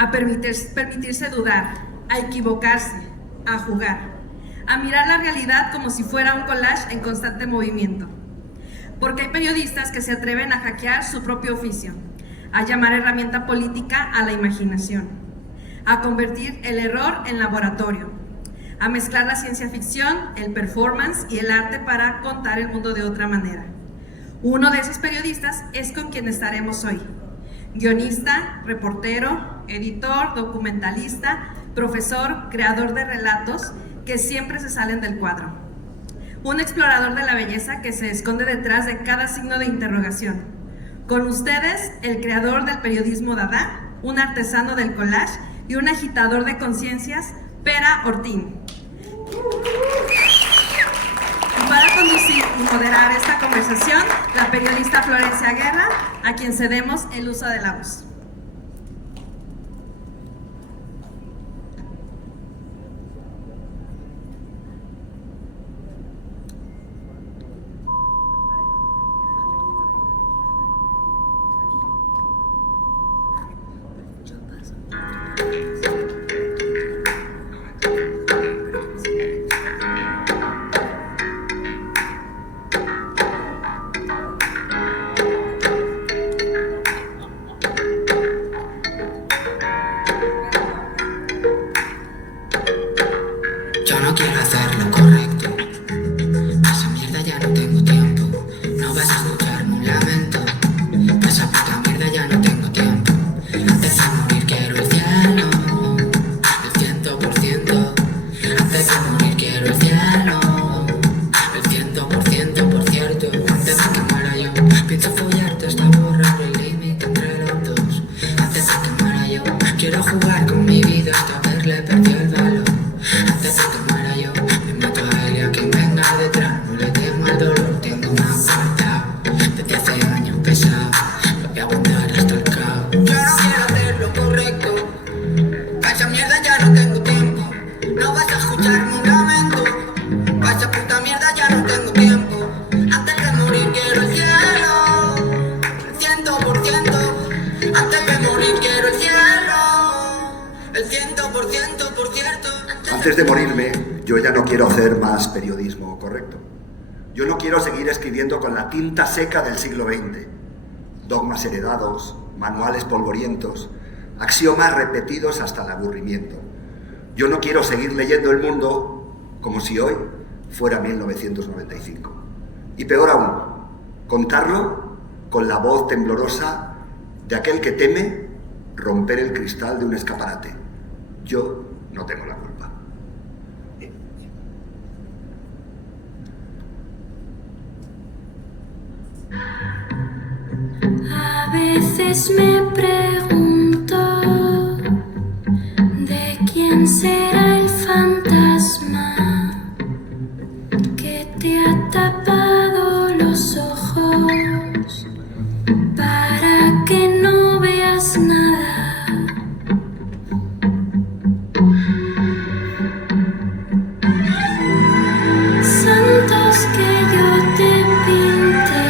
a permitirse dudar, a equivocarse, a jugar, a mirar la realidad como si fuera un collage en constante movimiento. Porque hay periodistas que se atreven a hackear su propio oficio, a llamar herramienta política a la imaginación, a convertir el error en laboratorio, a mezclar la ciencia ficción, el performance y el arte para contar el mundo de otra manera. Uno de esos periodistas es con quien estaremos hoy. Guionista, reportero, editor, documentalista, profesor, creador de relatos que siempre se salen del cuadro. Un explorador de la belleza que se esconde detrás de cada signo de interrogación. Con ustedes, el creador del periodismo dada, un artesano del collage y un agitador de conciencias, Pera Ortín. Y para conducir y moderar esta conversación, la periodista Florencia Guerra, a quien cedemos el uso de la voz. Antes de morirme, yo ya no quiero hacer más periodismo correcto. Yo no quiero seguir escribiendo con la tinta seca del siglo XX. Dogmas heredados, manuales polvorientos, axiomas repetidos hasta el aburrimiento. Yo no quiero seguir leyendo el mundo como si hoy fuera 1995. Y peor aún, contarlo con la voz temblorosa de aquel que teme romper el cristal de un escaparate. Yo no tengo la culpa. A veces me pregunto de quién será el fantasma que te ha tapado los ojos para que no veas nada. Santos que yo te pinte,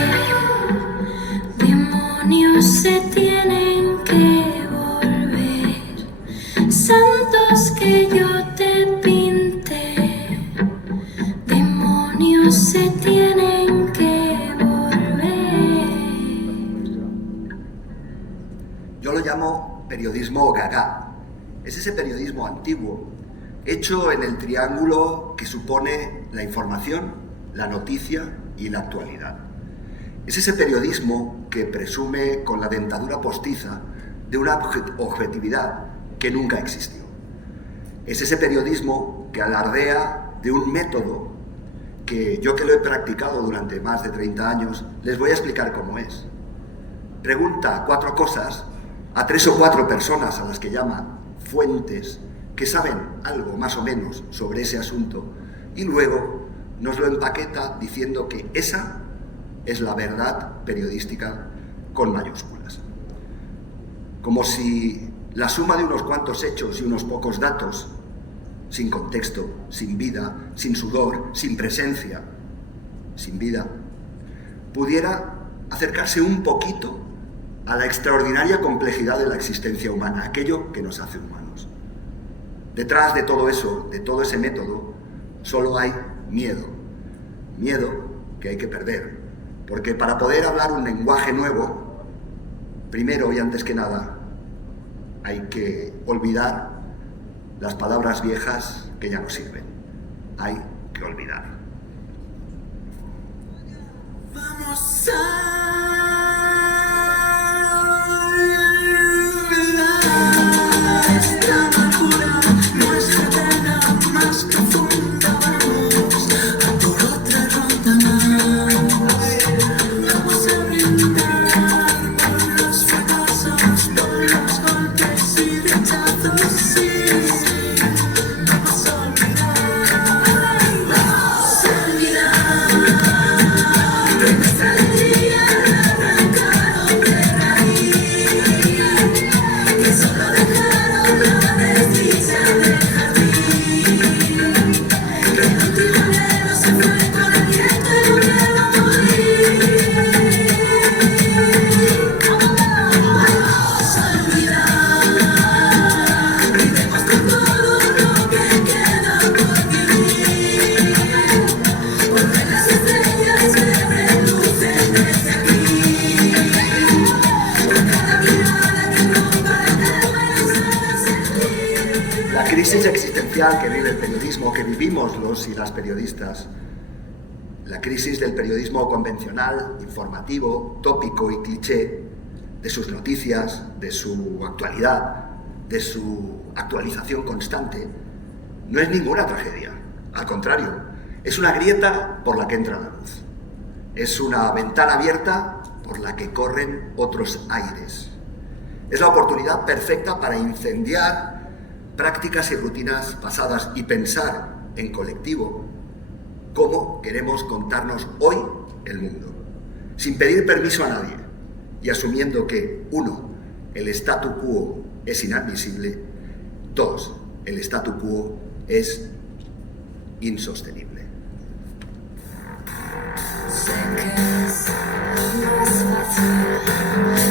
demonios se tienen que volver. Santos que yo te pinte, demonios se tienen que volver. Yo lo llamo periodismo gaga. Es ese periodismo antiguo, hecho en el triángulo que supone la información, la noticia y la actualidad. Es ese periodismo que presume con la dentadura postiza de una objetividad que nunca existió. Es ese periodismo que alardea de un método que yo, que lo he practicado durante más de 30 años, les voy a explicar cómo es. Pregunta 4 cosas a 3 o 4 personas a las que llama fuentes que saben algo más o menos sobre ese asunto y luego nos lo empaqueta diciendo que esa es la verdad periodística con mayúsculas. Como si la suma de unos cuantos hechos y unos pocos datos, sin contexto, sin vida, sin sudor, sin presencia, sin vida, pudiera acercarse un poquito a la extraordinaria complejidad de la existencia humana, aquello que nos hace humanos. Detrás de todo eso, de todo ese método, solo hay miedo. Miedo que hay que perder, porque para poder hablar un lenguaje nuevo, primero y antes que nada, hay que olvidar las palabras viejas que ya no sirven. Hay que olvidar. Vamos a olvidar esta amargura, nuestra pena más profunda. Vamos a por otra ronda más. Vamos a brindar por los fracasos, por los golpes y rechazos. Sí, vamos a olvidar, vamos a olvidar nuestra alegría arrancaron de raíz, que solo dejaron la desdicha del jardín, que el último enero se fue con el viento y volvieron a morir. Vamos a olvidar, brindemos con todo lo que queda por vivir, porque las estrellas se relucen desde aquí, por cada mirada que rompa el alma y nos haga sentir. La crisis existencial que vive el periodismo, que vivimos los y las periodistas, la crisis del periodismo convencional, informativo, tópico y cliché, de sus noticias, de su actualidad, de su actualización constante, no es ninguna tragedia. Al contrario, es una grieta por la que entra la luz. Es una ventana abierta por la que corren otros aires. Es la oportunidad perfecta para incendiar prácticas y rutinas pasadas y pensar en colectivo cómo queremos contarnos hoy el mundo, sin pedir permiso a nadie y asumiendo que, 1, el statu quo es inadmisible, 2, el statu quo es insostenible. Sé que es más fácil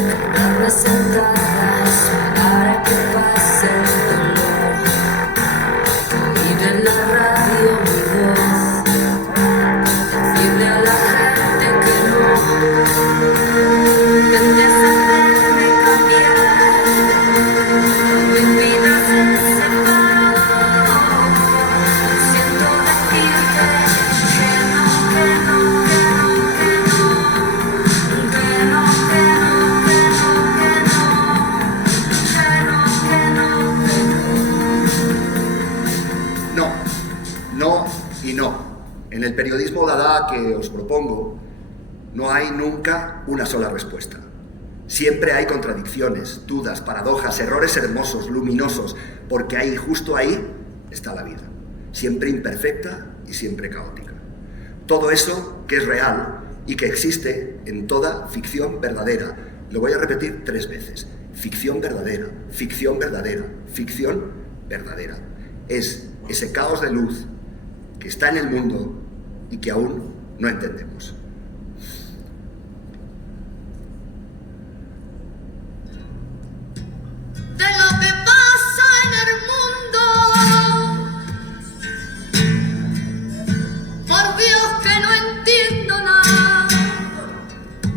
quedarme sentada, esperar a que pase el dolor, oír en la radio mi voz, decirle a la gente que no, intenté saberme cambiar, mi vida se separó, siento decirte que no, que no, que no, que no, que no, que no, que No, no y no. En el periodismo dada que os propongo, no hay nunca una sola respuesta. Siempre hay contradicciones, dudas, paradojas, errores hermosos, luminosos, porque ahí, justo ahí, está la vida. Siempre imperfecta y siempre caótica. Todo eso que es real y que existe en toda ficción verdadera. Lo voy a repetir 3 veces. Ficción verdadera, ficción verdadera, ficción verdadera. Es ese caos de luz que está en el mundo y que aún no entendemos. De lo que pasa en el mundo, por Dios que no entiendo nada.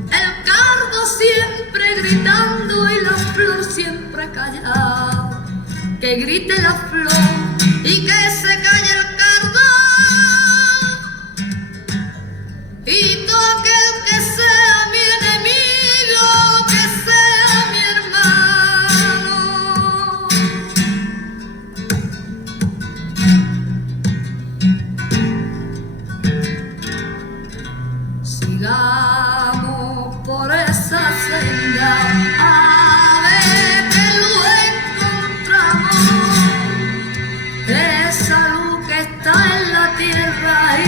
El cardo siempre gritando y la flor siempre callada. Que grite la flor y que se calle el cardo. Y todo aquel que sea mi enemigo, que sea mi hermano. Sigamos por esa senda, a ver que lo encontramos. Esa luz que está en la tierra y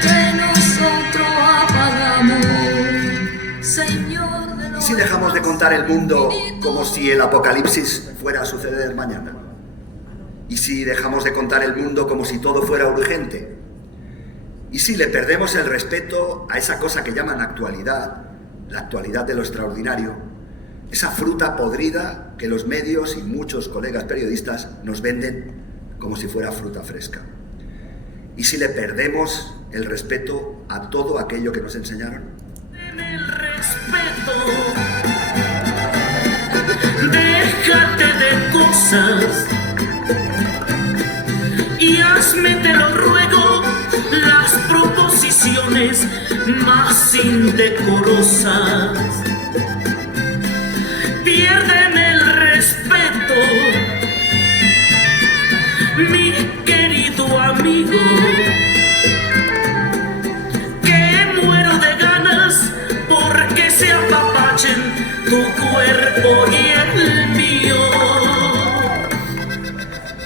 que nosotros apagamos, Señor de los... ¿Y si dejamos de contar el mundo como si el apocalipsis fuera a suceder mañana? ¿Y si dejamos de contar el mundo como si todo fuera urgente? ¿Y si le perdemos el respeto a esa cosa que llaman actualidad, la actualidad de lo extraordinario, esa fruta podrida que los medios y muchos colegas periodistas nos venden como si fuera fruta fresca. ¿Y si le perdemos el respeto a todo aquello que nos enseñaron? El respeto, déjate de cosas y hazme, te lo ruego, las proposiciones más indecorosas. Piérdeme el respeto, mi querido amigo, que muero de ganas porque se apapachen tu cuerpo y el mío.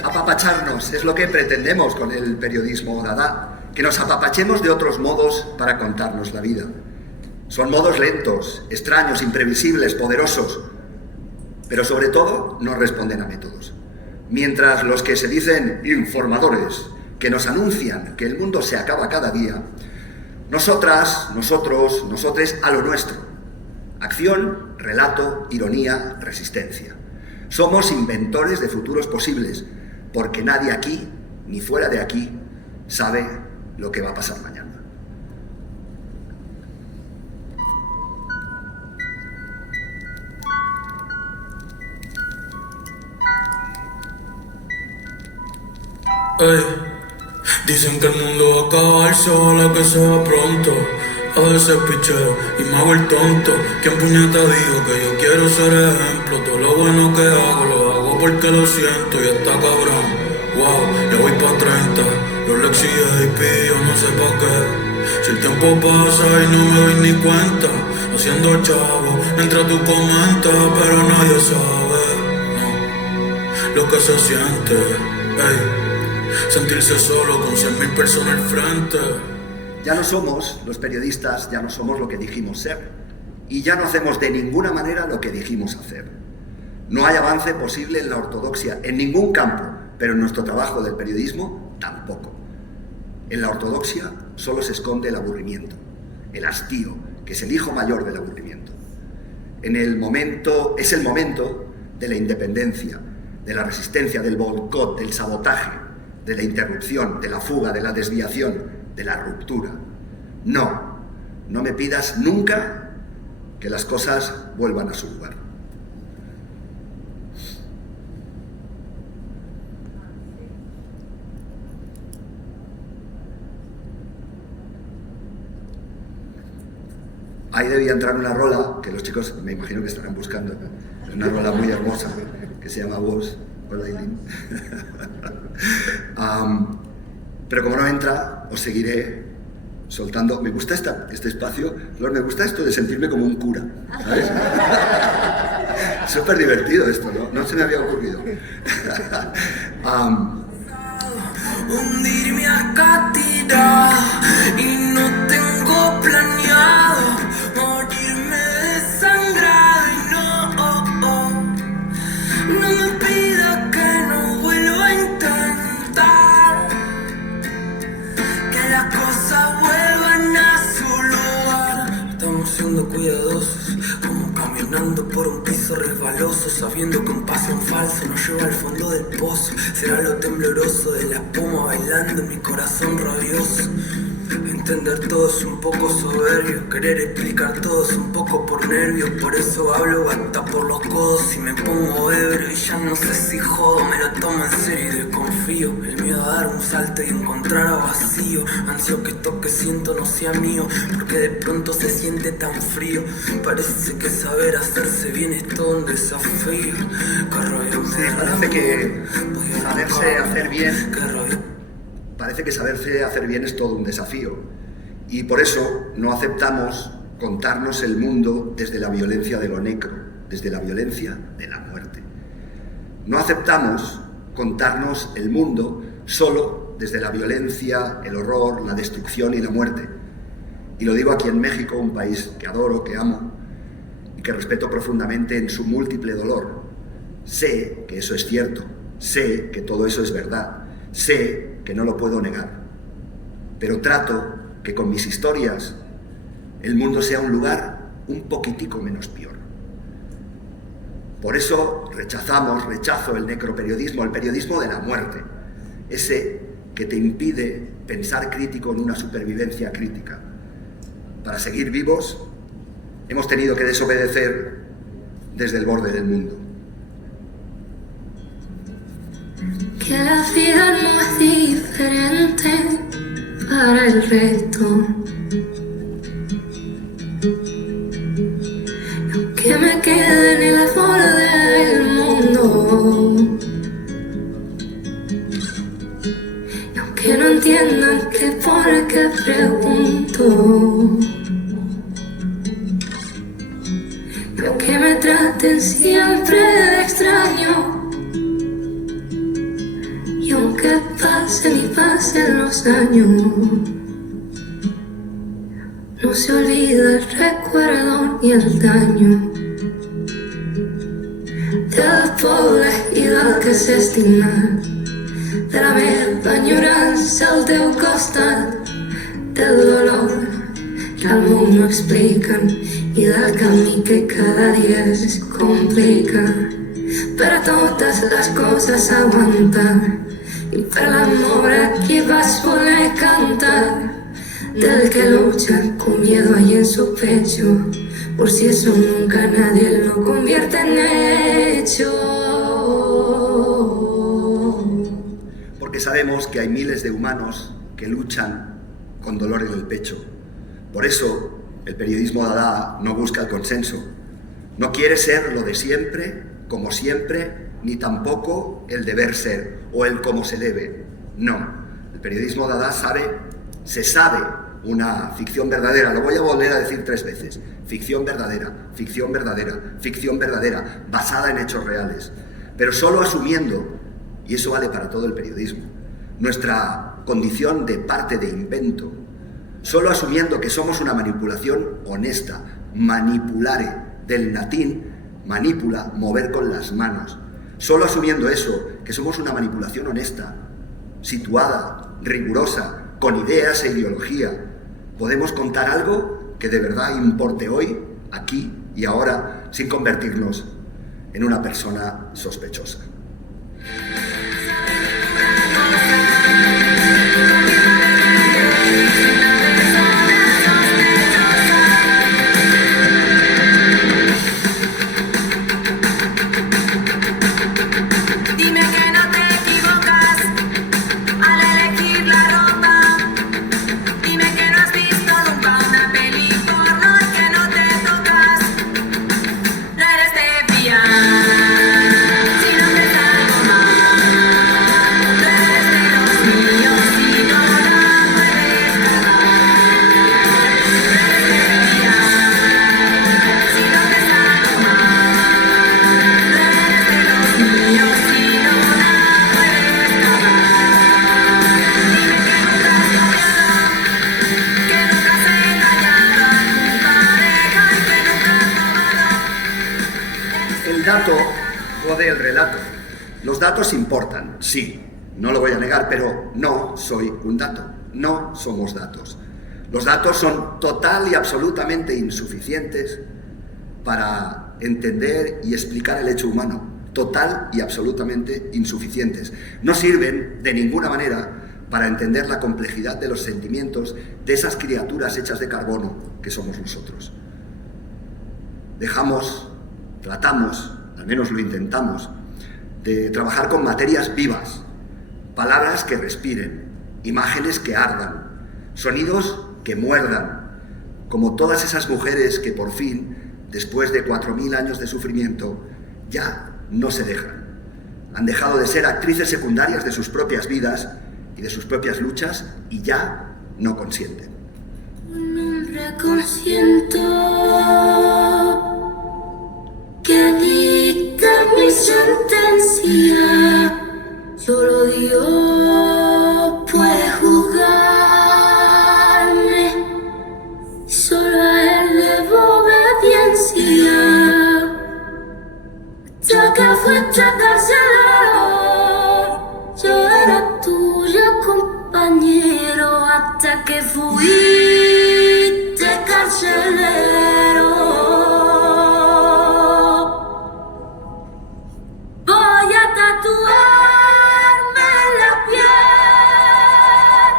Apapacharnos es lo que pretendemos con el periodismo dada, que nos apapachemos de otros modos para contarnos la vida. Son modos lentos, extraños, imprevisibles, poderosos, pero sobre todo no responden a métodos. Mientras los que se dicen informadores, que nos anuncian que el mundo se acaba cada día, nosotras, nosotros, nosotres a lo nuestro. Acción, relato, ironía, resistencia. Somos inventores de futuros posibles, porque nadie aquí, ni fuera de aquí, sabe lo que va a pasar mañana. Ey, dicen que el mundo va a acabarse, ojalá que sea pronto. A veces picheo y me hago el tonto. ¿Quién puñeta dijo que yo quiero ser ejemplo? Todo lo bueno que hago, lo hago porque lo siento y está cabrón. Wow, ya voy pa' 30, los Lexi AP, yo no sé pa' qué. Si el tiempo pasa y no me doy ni cuenta, haciendo chavo, mientras tú comentas, pero nadie sabe, no, lo que se siente, ey. Sentirse solo con 100.000 personas al frente. Ya no somos, los periodistas, ya no somos lo que dijimos ser. Y ya no hacemos de ninguna manera lo que dijimos hacer. No hay avance posible en la ortodoxia, en ningún campo, pero en nuestro trabajo del periodismo tampoco. En la ortodoxia solo se esconde el aburrimiento, el hastío, que es el hijo mayor del aburrimiento. Es el momento de la independencia, de la resistencia, del boicot, del sabotaje, de la interrupción, de la fuga, de la desviación, de la ruptura. No me pidas nunca que las cosas vuelvan a su lugar. Ahí debía entrar una rola que los chicos me imagino que estarán buscando. Es una rola muy hermosa que se llama Vos. Hola, Aileen. Pero como no entra, os seguiré soltando. Me gusta este espacio, Flor, me gusta esto de sentirme como un cura, ¿sabes? Súper divertido esto, ¿no? No se me había ocurrido. Hundirme acá tirado y no tengo planeado morirme desangrado y no me pida que no vuelva a intentar que las cosas vuelvan a su lugar. Estamos siendo cuidadosos, como caminando por un piso resbaloso, sabiendo que un paso en falso nos lleva al fondo del pozo. Será lo tembloroso de la espuma bailando en mi corazón rabioso. Entender todo es un poco soberbio, querer explicar todo es un poco por nervios. Por eso hablo hasta por los codos y me pongo ebrio y ya no sé si jodo, me lo tomo en serio y desconfío. El miedo a dar un salto y encontrar a vacío, ansio que esto que siento no sea mío, porque de pronto se siente tan frío. Parece que saber hacerse bien es todo un desafío. Parece que saberse hacer bien... Parece que saberse hacer bien es todo un desafío y por eso no aceptamos contarnos el mundo desde la violencia de lo necro, desde la violencia de la muerte. No aceptamos contarnos el mundo solo desde la violencia, el horror, la destrucción y la muerte. Y lo digo aquí en México, un país que adoro, que amo y que respeto profundamente en su múltiple dolor. Sé que eso es cierto, sé que todo eso es verdad, sé que no lo puedo negar, pero trato que con mis historias el mundo sea un lugar un poquitico menos peor. Por eso rechazo el necroperiodismo, el periodismo de la muerte, ese que te impide pensar crítico en una supervivencia crítica. Para seguir vivos, hemos tenido que desobedecer desde el borde del mundo. Que la vida no es diferente para el resto. Y aunque me quede en el borde del mundo, y aunque no entiendan que por qué pregunto, y aunque me traten siempre de extraño, y aunque pasen y pasen los años, no se olvida el recuerdo ni el daño del poble i del que s'estima, de la meva enyorança al teu costat, del dolor que al món no expliquen i del camí que cada dia es complica. Per a totes les coses aguantar i per l'amor a qui vas voler cantar, del que lucha con miedo ahí en su pecho, por si eso nunca nadie lo convierte en hecho. Porque sabemos que hay miles de humanos que luchan con dolor en el pecho. Por eso el periodismo dada no busca el consenso. No quiere ser lo de siempre, como siempre, ni tampoco el deber ser o el como se debe. No, el periodismo dada se sabe una ficción verdadera. Lo voy a volver a decir 3 veces. Ficción verdadera, ficción verdadera, ficción verdadera, basada en hechos reales. Pero solo asumiendo, y eso vale para todo el periodismo, nuestra condición de parte de invento, solo asumiendo que somos una manipulación honesta, manipulare, del latín manipula, mover con las manos. Solo asumiendo eso, que somos una manipulación honesta, situada, rigurosa, con ideas e ideología, podemos contar algo que de verdad importe hoy, aquí y ahora, sin convertirnos en una persona sospechosa. Dime que no te equivocas al elegir la ropa. Dime que no has visto nunca una peli porno y que no te tocas. No eres de fiar si no te salgo mal. No eres de los míos si no la puedes pagar. No eres de fiar si no te salgo mal. No eres de los míos si no la puedes pagar. Dime que nunca has cambiado, que nunca has engañado a tu pareja y que nunca has robado. El dato jode el relato. Los datos importan, sí, no lo voy a negar, pero no soy un dato, no somos datos. Los datos son total y absolutamente insuficientes para entender y explicar el hecho humano, total y absolutamente insuficientes. No sirven de ninguna manera para entender la complejidad de los sentimientos de esas criaturas hechas de carbono que somos nosotros. Tratamos, al menos lo intentamos, de trabajar con materias vivas, palabras que respiren, imágenes que ardan, sonidos que muerdan, como todas esas mujeres que por fin, después de 4000 años de sufrimiento, ya no se dejan. Han dejado de ser actrices secundarias de sus propias vidas y de sus propias luchas y ya no consienten. Un hombre consciente que dicta mi sentencia, solo Dios puede juzgarme, solo a él debo obediencia. Ya que fuiste carcelero, yo era tuyo compañero, hasta que fuiste carcelero. tatuarme en la piel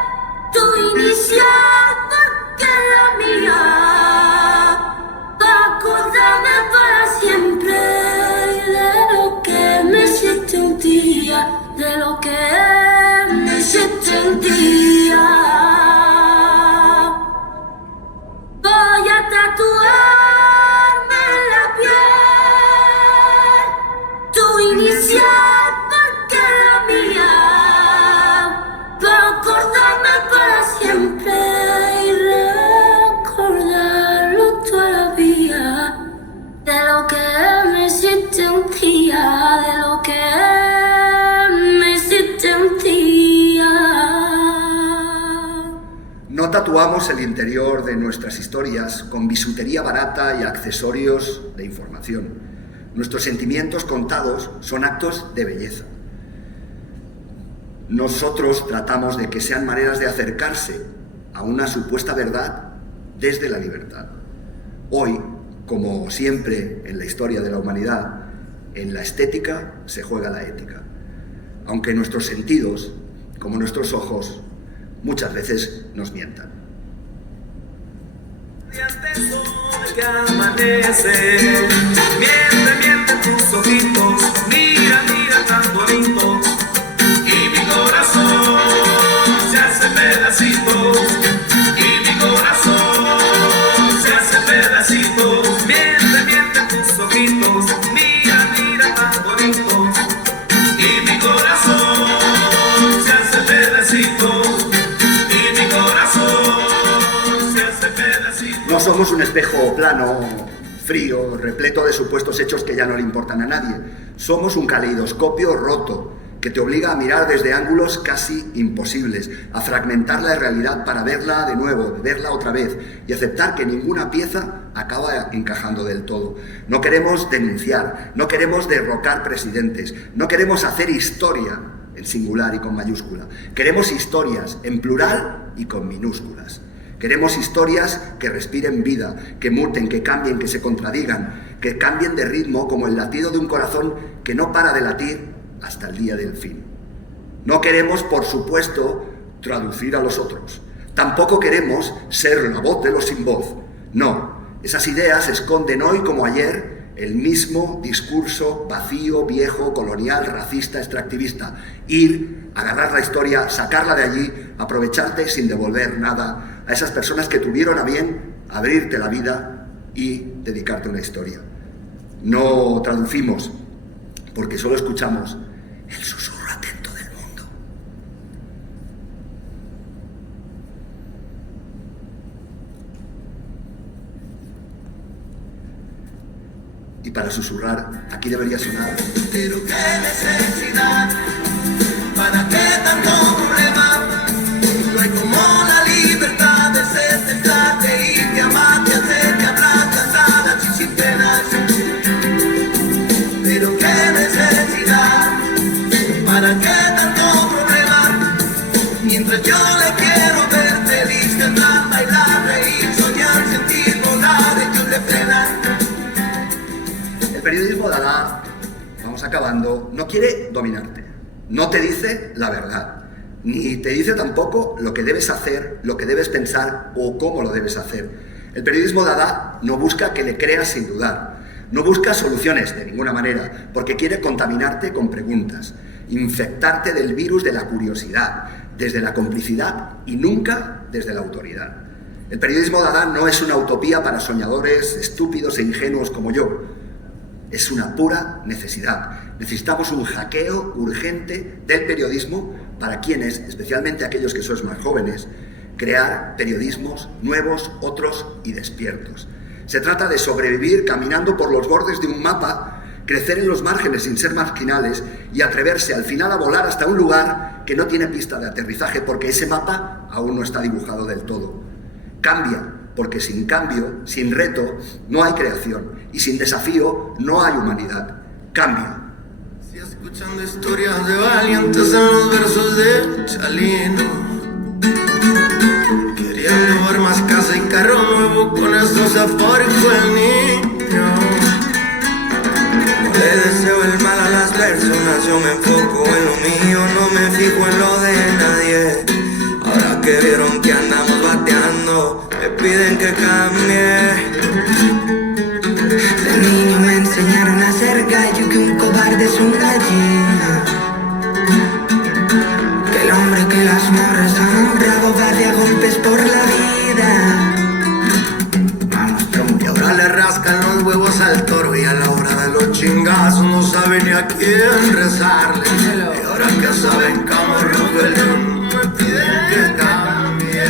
tu inicial porque la mía, pa' acordarme para siempre de lo que me hiciste un día, de lo que me hiciste un día. Voy a tatuarme en la piel tu inicial porque la mía, para acordarme para siempre y recordarlo todavía, de lo que me hiciste un día, de lo que me hiciste un día. No tatuamos el interior de nuestras historias con bisutería barata y accesorios de información. Nuestros sentimientos contados son actos de belleza. Nosotros tratamos de que sean maneras de acercarse a una supuesta verdad desde la libertad. Hoy, como siempre en la historia de la humanidad, en la estética se juega la ética. Aunque nuestros sentidos, como nuestros ojos, muchas veces nos mientan. Días de sol que amanece, miente tus ojitos, mira tan bonito, y mi corazón se hace pedacitos, y mi corazón se hace pedacitos, miente tus ojitos, mira tan bonito, y mi corazón se hace pedacitos. No somos un espejo plano, frío, repleto de supuestos hechos que ya no le importan a nadie. Somos un caleidoscopio roto que te obliga a mirar desde ángulos casi imposibles, a fragmentar la realidad para verla de nuevo, verla otra vez y aceptar que ninguna pieza acaba encajando del todo. No queremos denunciar, no queremos derrocar presidentes, no queremos hacer historia en singular y con mayúscula. Queremos historias en plural y con minúsculas. Queremos historias que respiren vida, que muten, que cambien, que se contradigan, que cambien de ritmo como el latido de un corazón que no para de latir hasta el día del fin. No queremos, por supuesto, traducir a los otros. Tampoco queremos ser la voz de los sin voz. No, esas ideas esconden hoy como ayer el mismo discurso vacío, viejo, colonial, racista, extractivista. Ir, agarrar la historia, sacarla de allí, aprovecharte sin devolver nada a esas personas que tuvieron a bien abrirte la vida y dedicarte una historia. No traducimos porque solo escuchamos el susurro atento del mundo. Y para susurrar, aquí debería sonar. Pero qué necesidad, ¿para qué tanto problema? No hay como la libertad de ser, tentarte y de amarte, hacerte hablar, cantar así sin penas. Pero qué necesidad, ¿para qué tanto problema? Mientras yo le quiero ver feliz, cantar, bailar, reír, soñar, sentir, volar, ellos le frenan. El periodismo Dada, vamos acabando, no quiere dominarte, no te dice la verdad, ni te dice tampoco lo que debes hacer, lo que debes pensar o cómo lo debes hacer. El periodismo Dada no busca que le creas sin dudar, no busca soluciones de ninguna manera, porque quiere contaminarte con preguntas, infectarte del virus de la curiosidad, desde la complicidad y nunca desde la autoridad. El periodismo Dada no es una utopía para soñadores estúpidos e ingenuos como yo. Es una pura necesidad. Necesitamos un hackeo urgente del periodismo para quienes, especialmente aquellos que sois más jóvenes, crear periodismos nuevos, otros y despiertos. Se trata de sobrevivir caminando por los bordes de un mapa, crecer en los márgenes sin ser marginales y atreverse al final a volar hasta un lugar que no tiene pista de aterrizaje porque ese mapa aún no está dibujado del todo. Cambia, porque sin cambio, sin reto, no hay creación y sin desafío no hay humanidad. Cambia. Si escuchando historias de valientes en los versos de Chalino, queriendo ver más casa y carro nuevo, con estos afónicos el niño. No le deseo el mal a las personas, yo me enfoco en lo mío, no me fijo en lo de nadie. Ahora que vieron que andamos bateando, me piden que cambie. De niño me enseñaron a ser gallo, que un cobarde es un gallina. Que el hombre que las morras han nombrado va de a golpes por la vida. Y ahora le rascan los huevos al toro y a la hora de los chingazos no saben ni a quién rezarle. Y ahora que saben cómo rompe el león, me piden que cambie.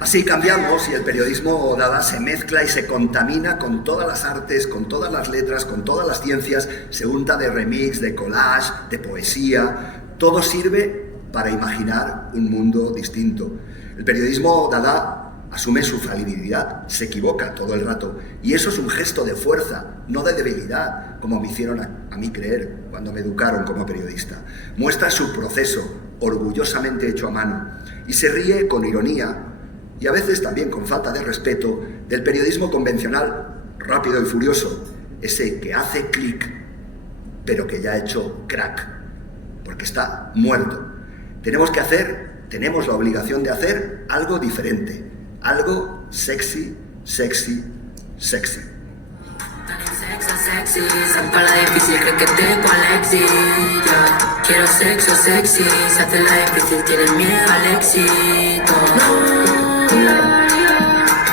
Así cambiamos y el periodismo dada se mezcla y se contamina con todas las artes, con todas las letras, con todas las ciencias, se unta de remix, de collage, de poesía. Todo sirve para imaginar un mundo distinto. El periodismo dada asume su falibilidad, se equivoca todo el rato, y eso es un gesto de fuerza, no de debilidad, como me hicieron a mí creer cuando me educaron como periodista. Muestra su proceso, orgullosamente hecho a mano, y se ríe con ironía, y a veces también con falta de respeto, del periodismo convencional, rápido y furioso, ese que hace clic, pero que ya ha hecho crack, porque está muerto. Tenemos la obligación de hacer algo diferente, algo sexy, sexy, sexy. Sexo sexy, esa palabra difícil, cree que tengo Alexi. Yo quiero sexo sexy, se hace la difícil, tiene miedo al éxito.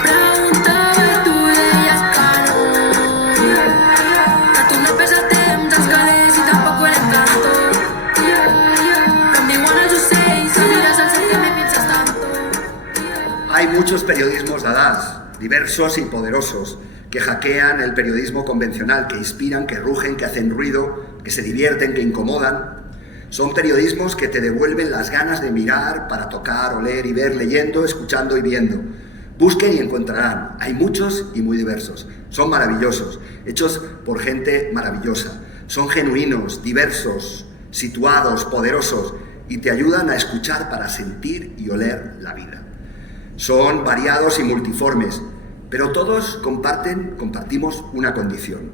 Preguntaba tú y ella caro. Tú no pensaste muchas cales y tampoco el encanto. From the one you say, si miras al ser que me piensas tanto. Hay muchos periodismos dadas, diversos y poderosos, que hackean el periodismo convencional, que inspiran, que rugen, que hacen ruido, que se divierten, que incomodan. Son periodismos que te devuelven las ganas de mirar para tocar, oler y ver, leyendo, escuchando y viendo. Busquen y encontrarán. Hay muchos y muy diversos. Son maravillosos, hechos por gente maravillosa. Son genuinos, diversos, situados, poderosos y te ayudan a escuchar para sentir y oler la vida. Son variados y multiformes, pero todos compartimos una condición.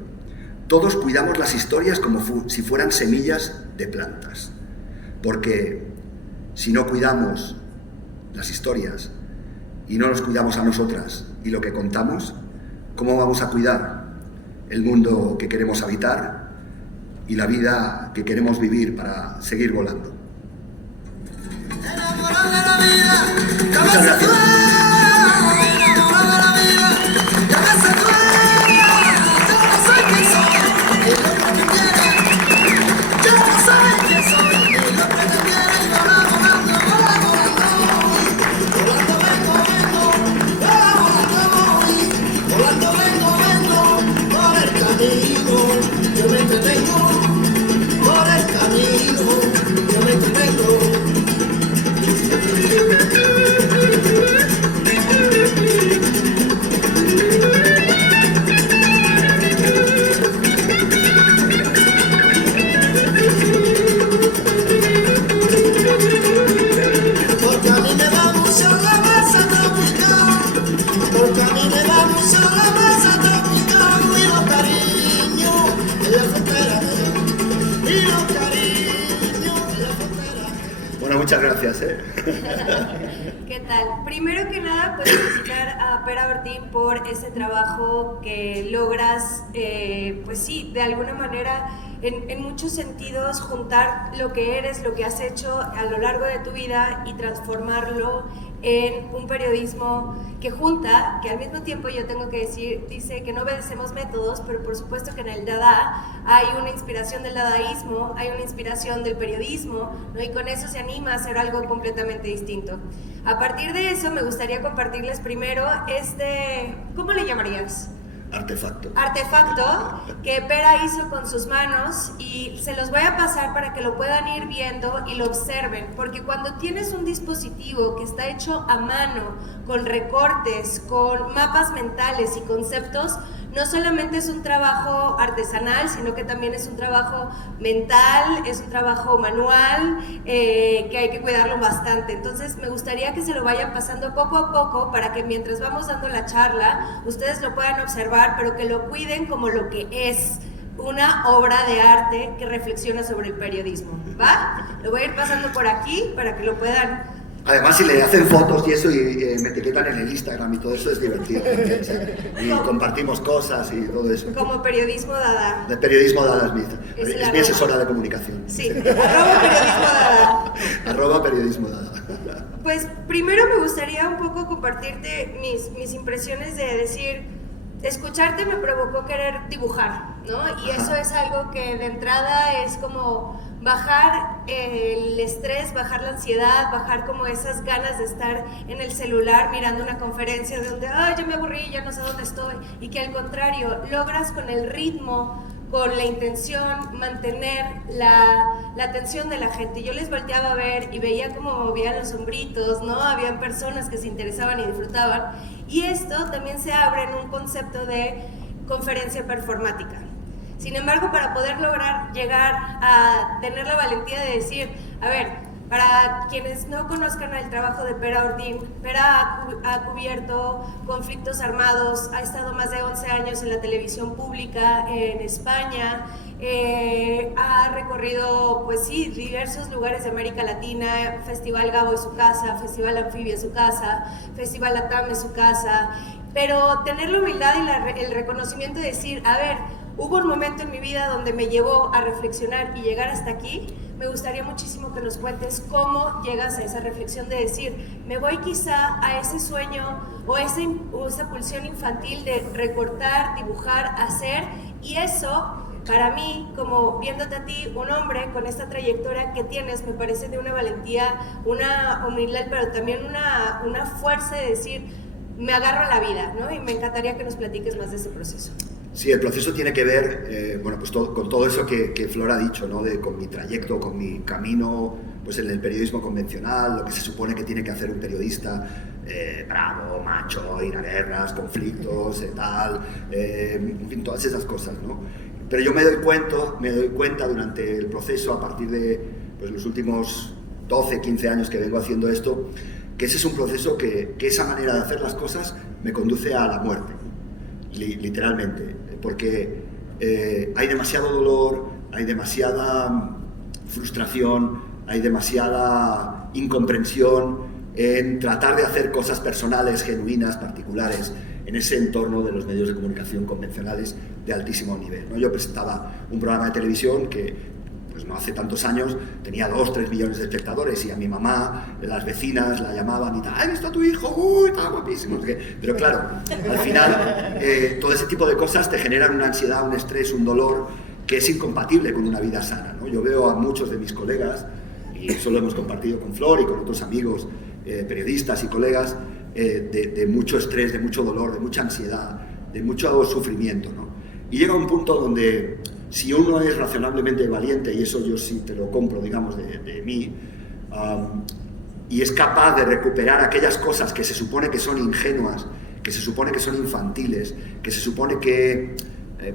Todos cuidamos las historias como si fueran semillas de plantas. Porque si no cuidamos las historias y no nos cuidamos a nosotras y lo que contamos, ¿cómo vamos a cuidar el mundo que queremos habitar y la vida que queremos vivir para seguir volando? Muchas gracias. Muchas gracias. ¿Qué tal? Primero que nada, pues felicitar a Pera Bertín por ese trabajo que logras, pues sí, de alguna manera, en muchos sentidos, juntar lo que eres, lo que has hecho a lo largo de tu vida y transformarlo en un periodismo que junta, que al mismo tiempo yo tengo que decir, dice que no obedecemos métodos, pero por supuesto que en el Dada hay una inspiración del dadaísmo, hay una inspiración del periodismo, ¿no? Y con eso se anima a hacer algo completamente distinto. A partir de eso me gustaría compartirles primero ¿cómo le llamarías? Artefacto. Artefacto que Pera hizo con sus manos y se los voy a pasar para que lo puedan ir viendo y lo observen, porque cuando tienes un dispositivo que está hecho a mano, con recortes, con mapas mentales y conceptos, no solamente es un trabajo artesanal, sino que también es un trabajo mental, es un trabajo manual, que hay que cuidarlo bastante. Entonces me gustaría que se lo vayan pasando poco a poco para que mientras vamos dando la charla, ustedes lo puedan observar, pero que lo cuiden como lo que es una obra de arte que reflexiona sobre el periodismo, ¿va? Lo voy a ir pasando por aquí para que lo puedan... Además, si le hacen fotos y eso y me etiquetan en el Instagram y todo eso es divertido. Y compartimos cosas y todo eso. Como periodismo dada. De periodismo dada es mi arroba. asesora de comunicación. Sí, @periodismo dada. @periodismo dada. Pues primero me gustaría un poco compartirte mis impresiones de decir, escucharte me provocó querer dibujar, ¿no? Y eso es algo que de entrada es como bajar el estrés, bajar la ansiedad, bajar como esas ganas de estar en el celular mirando una conferencia de donde, ay, ya me aburrí, ya no sé dónde estoy, y que al contrario, logras con el ritmo, con la intención, mantener la atención de la gente. Yo les volteaba a ver y veía cómo movían los hombritos, ¿no? Habían personas que se interesaban y disfrutaban, y esto también se abre en un concepto de conferencia performática. Sin embargo, para poder lograr llegar a tener la valentía de decir, a ver, para quienes no conozcan el trabajo de Pera Ordín, Pera ha cubierto conflictos armados, ha estado más de 11 años en la televisión pública en España, ha recorrido, pues sí, diversos lugares de América Latina, Festival Gabo es su casa, Festival Anfibia es su casa, Festival Latam es su casa, pero tener la humildad y el reconocimiento de decir, a ver, hubo un momento en mi vida donde me llevó a reflexionar y llegar hasta aquí. Me gustaría muchísimo que nos cuentes cómo llegas a esa reflexión de decir, me voy quizá a ese sueño o esa pulsión infantil de recortar, dibujar, hacer, y eso, para mí, como viéndote a ti, un hombre con esta trayectoria que tienes, me parece de una valentía, una humildad, pero también una fuerza de decir, me agarro a la vida, ¿no? Y me encantaría que nos platiques más de ese proceso. Sí, el proceso tiene que ver bueno, pues con todo eso que Flor ha dicho, ¿no? Con mi trayecto, con mi camino pues en el periodismo convencional, lo que se supone que tiene que hacer un periodista bravo, macho, ir a guerras, conflictos, tal, en fin, todas esas cosas, ¿no? Pero yo me doy cuenta durante el proceso, a partir de pues, los últimos 12, 15 años que vengo haciendo esto, que ese es un proceso que esa manera de hacer las cosas me conduce a la muerte, literalmente, porque hay demasiado dolor, hay demasiada frustración, hay demasiada incomprensión en tratar de hacer cosas personales, genuinas, particulares, en ese entorno de los medios de comunicación convencionales de altísimo nivel, ¿no? Yo presentaba un programa de televisión que pues no hace tantos años tenía 2-3 millones de espectadores, y a mi mamá, las vecinas la llamaban y tal, ¡ay, visto a tu hijo! ¡Uy, está guapísimo! Pero claro, al final todo ese tipo de cosas te generan una ansiedad, un estrés, un dolor que es incompatible con una vida sana, ¿no? Yo veo a muchos de mis colegas, y eso lo hemos compartido con Flor y con otros amigos periodistas y colegas, de mucho estrés, de mucho dolor, de mucha ansiedad, de mucho sufrimiento, ¿no? Y llega un punto donde si uno es razonablemente valiente, y eso yo sí te lo compro, digamos, de mí, y es capaz de recuperar aquellas cosas que se supone que son ingenuas, que se supone que son infantiles, que se supone que,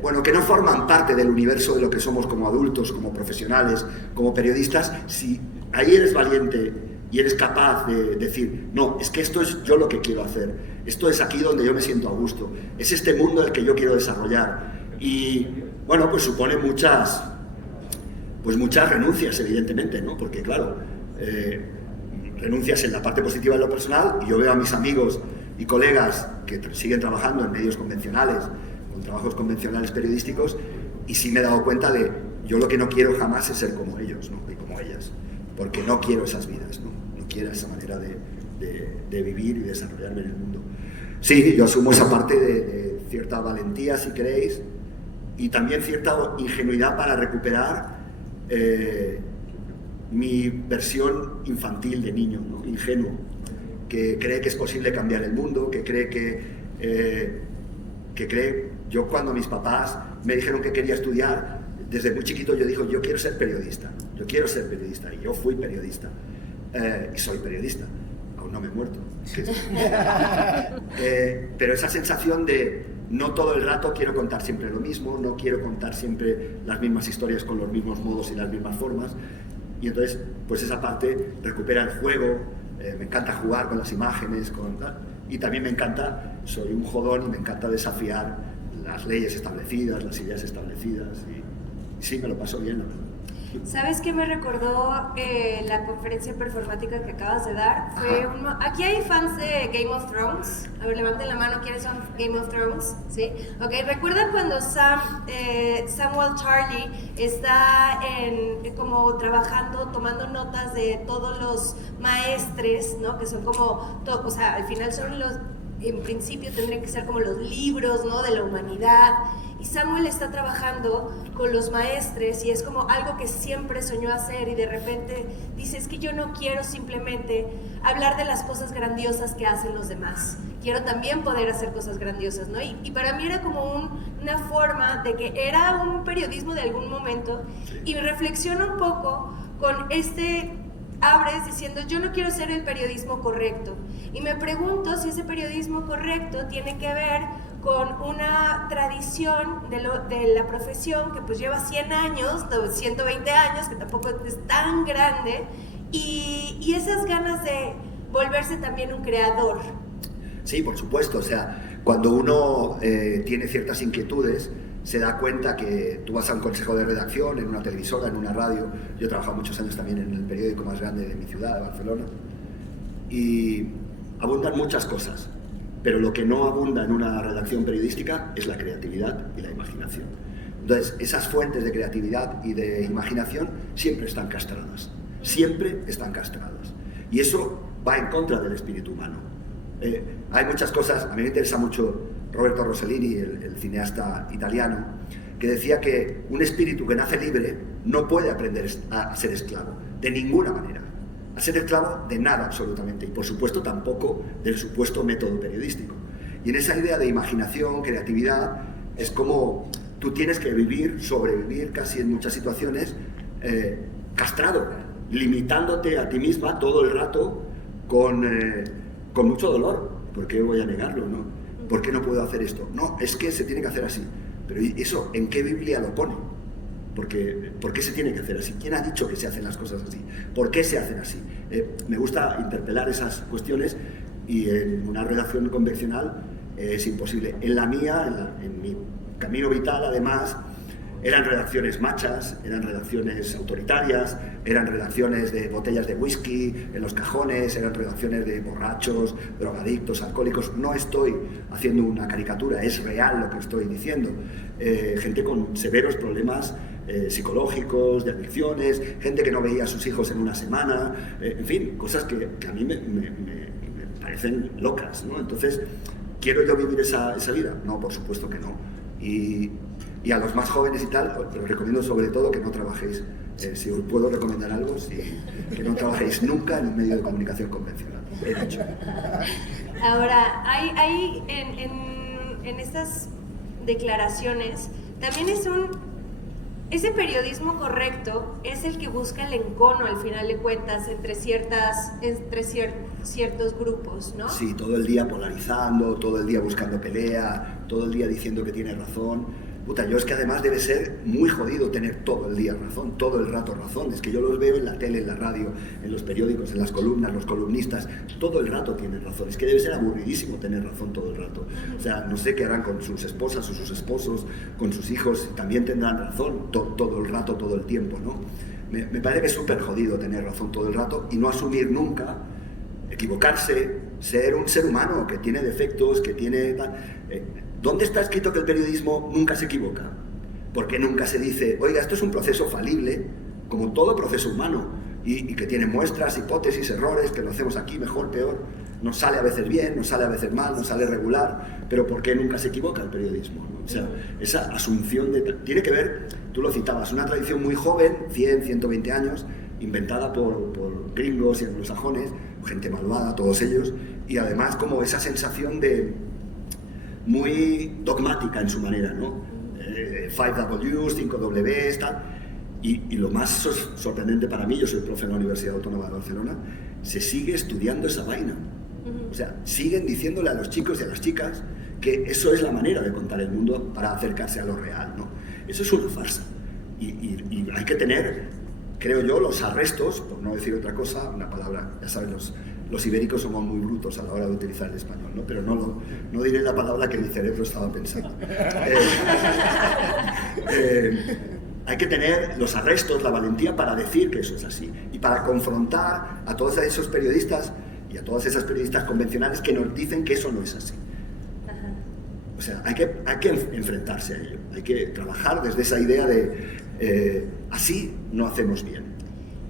bueno, que no forman parte del universo de lo que somos como adultos, como profesionales, como periodistas, si ahí eres valiente y eres capaz de decir, no, es que esto es yo lo que quiero hacer, esto es aquí donde yo me siento a gusto, es este mundo el que yo quiero desarrollar. Y bueno, pues supone muchas renuncias, evidentemente, ¿no? Porque claro, renuncias en la parte positiva de lo personal, y yo veo a mis amigos y colegas que siguen trabajando en medios convencionales, con trabajos convencionales periodísticos, y sí me he dado cuenta de, yo lo que no quiero jamás es ser como ellos, ¿no? Y como ellas, porque no quiero esas vidas, ¿no? No quiero esa manera de vivir y desarrollarme en el mundo. Sí, yo asumo esa parte de cierta valentía, si queréis, y también cierta ingenuidad para recuperar mi versión infantil de niño, ¿no? Ingenuo, que cree que es posible cambiar el mundo, que cree yo cuando mis papás me dijeron que quería estudiar, desde muy chiquito yo dije, yo quiero ser periodista, y yo fui periodista, y soy periodista, aún no me he muerto. Pero esa sensación de no todo el rato quiero contar siempre lo mismo, no quiero contar siempre las mismas historias con los mismos modos y las mismas formas, y entonces pues esa parte recupera el juego, me encanta jugar con las imágenes, y también me encanta, soy un jodón y me encanta desafiar las leyes establecidas, las ideas establecidas, y sí, me lo paso bien, la verdad. ¿Sabes qué me recordó la conferencia performática que acabas de dar? Fue aquí hay fans de Game of Thrones. A ver, levanten la mano, ¿quiénes son Game of Thrones? ¿Sí? Ok, ¿recuerdan cuando Samuel Tarly está como trabajando, tomando notas de todos los maestres, ¿no? Que son como, o sea, al final son en principio tendrían que ser como los libros, ¿no? De la humanidad. Y Samuel está trabajando con los maestres y es como algo que siempre soñó hacer y de repente dice, es que yo no quiero simplemente hablar de las cosas grandiosas que hacen los demás. Quiero también poder hacer cosas grandiosas, ¿no? Y para mí era como una forma de que era un periodismo de algún momento y reflexiono un poco con abres diciendo, yo no quiero ser el periodismo correcto. Y me pregunto si ese periodismo correcto tiene que ver con una tradición de la profesión que pues lleva 100 años, 120 años, que tampoco es tan grande, y esas ganas de volverse también un creador. Sí, por supuesto, o sea, cuando uno tiene ciertas inquietudes, se da cuenta que tú vas a un consejo de redacción, en una televisora, en una radio. Yo he trabajado muchos años también en el periódico más grande de mi ciudad, de Barcelona, y abundan muchas cosas, pero lo que no abunda en una redacción periodística es la creatividad y la imaginación. Entonces, esas fuentes de creatividad y de imaginación siempre están castradas, siempre están castradas. Y eso va en contra del espíritu humano. Hay muchas cosas, a mí me interesa mucho Roberto Rossellini, el cineasta italiano, que decía que un espíritu que nace libre no puede aprender a ser esclavo, de ninguna manera. A ser esclavo de nada absolutamente, y por supuesto tampoco del supuesto método periodístico. Y en esa idea de imaginación, creatividad, es como tú tienes que sobrevivir casi en muchas situaciones castrado, limitándote a ti misma todo el rato con mucho dolor. ¿Por qué voy a negarlo, no? ¿Por qué no puedo hacer esto? No, es que se tiene que hacer así. Pero ¿eso en qué Biblia lo pone? ¿Por qué se tiene que hacer así? ¿Quién ha dicho que se hacen las cosas así? ¿Por qué se hacen así? Me gusta interpelar esas cuestiones y en una redacción convencional es imposible. En la mía, en mi camino vital, además, eran redacciones machas, eran redacciones autoritarias, eran redacciones de botellas de whisky en los cajones, eran redacciones de borrachos, drogadictos, alcohólicos. No estoy haciendo una caricatura, es real lo que estoy diciendo. Gente con severos problemas psicológicos, de adicciones, gente que no veía a sus hijos en una semana, en fin, cosas que a mí me parecen locas, ¿no? Entonces, ¿quiero yo vivir esa vida? No, por supuesto que no. Y a los más jóvenes y tal, os recomiendo sobre todo que no trabajéis, si os puedo recomendar algo, que no trabajéis nunca en un medio de comunicación convencional. He dicho. Ahora, hay en estas declaraciones, también ese periodismo correcto es el que busca el encono al final de cuentas entre ciertos grupos, ¿no? Sí, todo el día polarizando, todo el día buscando pelea, todo el día diciendo que tiene razón. Puta, yo es que además debe ser muy jodido tener todo el día razón, todo el rato razón. Es que yo los veo en la tele, en la radio, en los periódicos, en las columnas, los columnistas, todo el rato tienen razón. Es que debe ser aburridísimo tener razón todo el rato. O sea, no sé qué harán con sus esposas o sus esposos, con sus hijos, también tendrán razón todo el rato, todo el tiempo, ¿no? Me parece que es súper jodido tener razón todo el rato y no asumir nunca, equivocarse, ser un ser humano que tiene defectos, que tiene... ¿Dónde está escrito que el periodismo nunca se equivoca? Porque nunca se dice, oiga, esto es un proceso falible, como todo proceso humano, y que tiene muestras, hipótesis, errores, que lo hacemos aquí mejor, peor, nos sale a veces bien, nos sale a veces mal, nos sale regular, pero ¿por qué nunca se equivoca el periodismo, ¿no? O sea, esa asunción tiene que ver, tú lo citabas, una tradición muy joven, 100, 120 años, inventada por gringos y anglosajones, gente malvada, todos ellos, y además como esa sensación de muy dogmática en su manera, ¿no? 5Ws, 5Ws, tal. Y lo más sorprendente para mí, yo soy profe en la Universidad Autónoma de Barcelona, se sigue estudiando esa vaina. O sea, siguen diciéndole a los chicos y a las chicas que eso es la manera de contar el mundo para acercarse a lo real, ¿no? Eso es una farsa. Y hay que tener, creo yo, los arrestos, por no decir otra cosa, una palabra, ya saben los ibéricos somos muy brutos a la hora de utilizar el español, ¿no? Pero no diré la palabra que mi cerebro estaba pensando. Hay que tener los arrestos, la valentía para decir que eso es así y para confrontar a todos esos periodistas y a todas esas periodistas convencionales que nos dicen que eso no es así. O sea, hay que enfrentarse a ello, hay que trabajar desde esa idea de así no hacemos bien.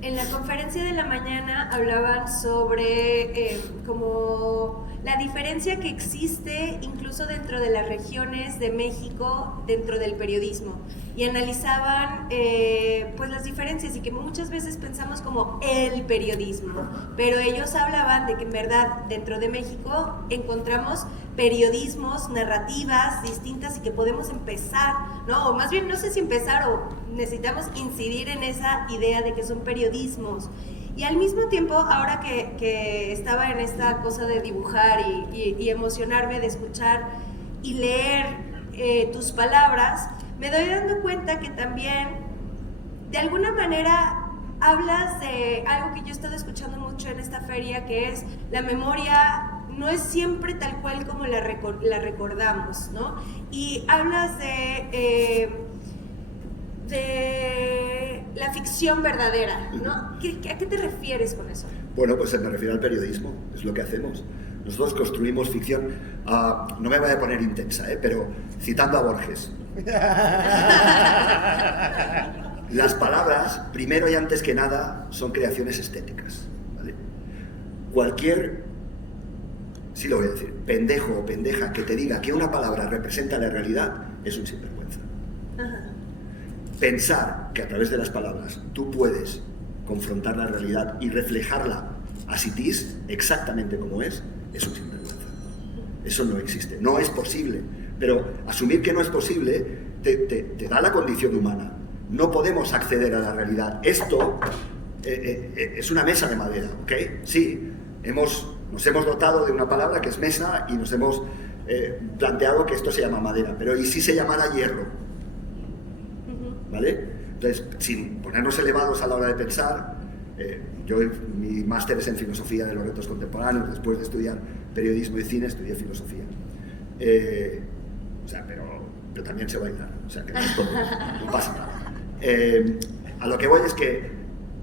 En la conferencia de la mañana hablaban sobre como la diferencia que existe incluso dentro de las regiones de México, dentro del periodismo, y analizaban pues las diferencias y que muchas veces pensamos como el periodismo, pero ellos hablaban de que en verdad dentro de México encontramos periodismos, narrativas distintas y que podemos empezar, ¿no? O más bien no sé si empezar o necesitamos incidir en esa idea de que son periodismos. Y al mismo tiempo, ahora que estaba en esta cosa de dibujar y emocionarme de escuchar y leer tus palabras, me doy dando cuenta que también, de alguna manera, hablas de algo que yo he estado escuchando mucho en esta feria, que es la memoria no es siempre tal cual como la recordamos, ¿no? Y hablas de la ficción verdadera, ¿no? ¿A qué te refieres con eso? Bueno, pues me refiero al periodismo, es lo que hacemos. Nosotros construimos ficción, no me voy a poner intensa, pero citando a Borges. Las palabras, primero y antes que nada, son creaciones estéticas, ¿vale? Cualquier, sí lo voy a decir, pendejo o pendeja que te diga que una palabra representa la realidad es un sinvergüenza. Pensar que a través de las palabras tú puedes confrontar la realidad y reflejarla as it is, exactamente como es un sinvergüenza. Eso no existe, no es posible. Pero asumir que no es posible te da la condición humana. No podemos acceder a la realidad. Esto es una mesa de madera, ¿ok? Sí, nos hemos dotado de una palabra que es mesa y nos hemos planteado que esto se llama madera. Pero ¿y si se llamara hierro? ¿Vale? Entonces, sin ponernos elevados a la hora de pensar, mi máster es en filosofía de los retos contemporáneos. Después de estudiar periodismo y cine, estudié filosofía. Pero también sé bailar, o sea que no pasa nada. A lo que voy es que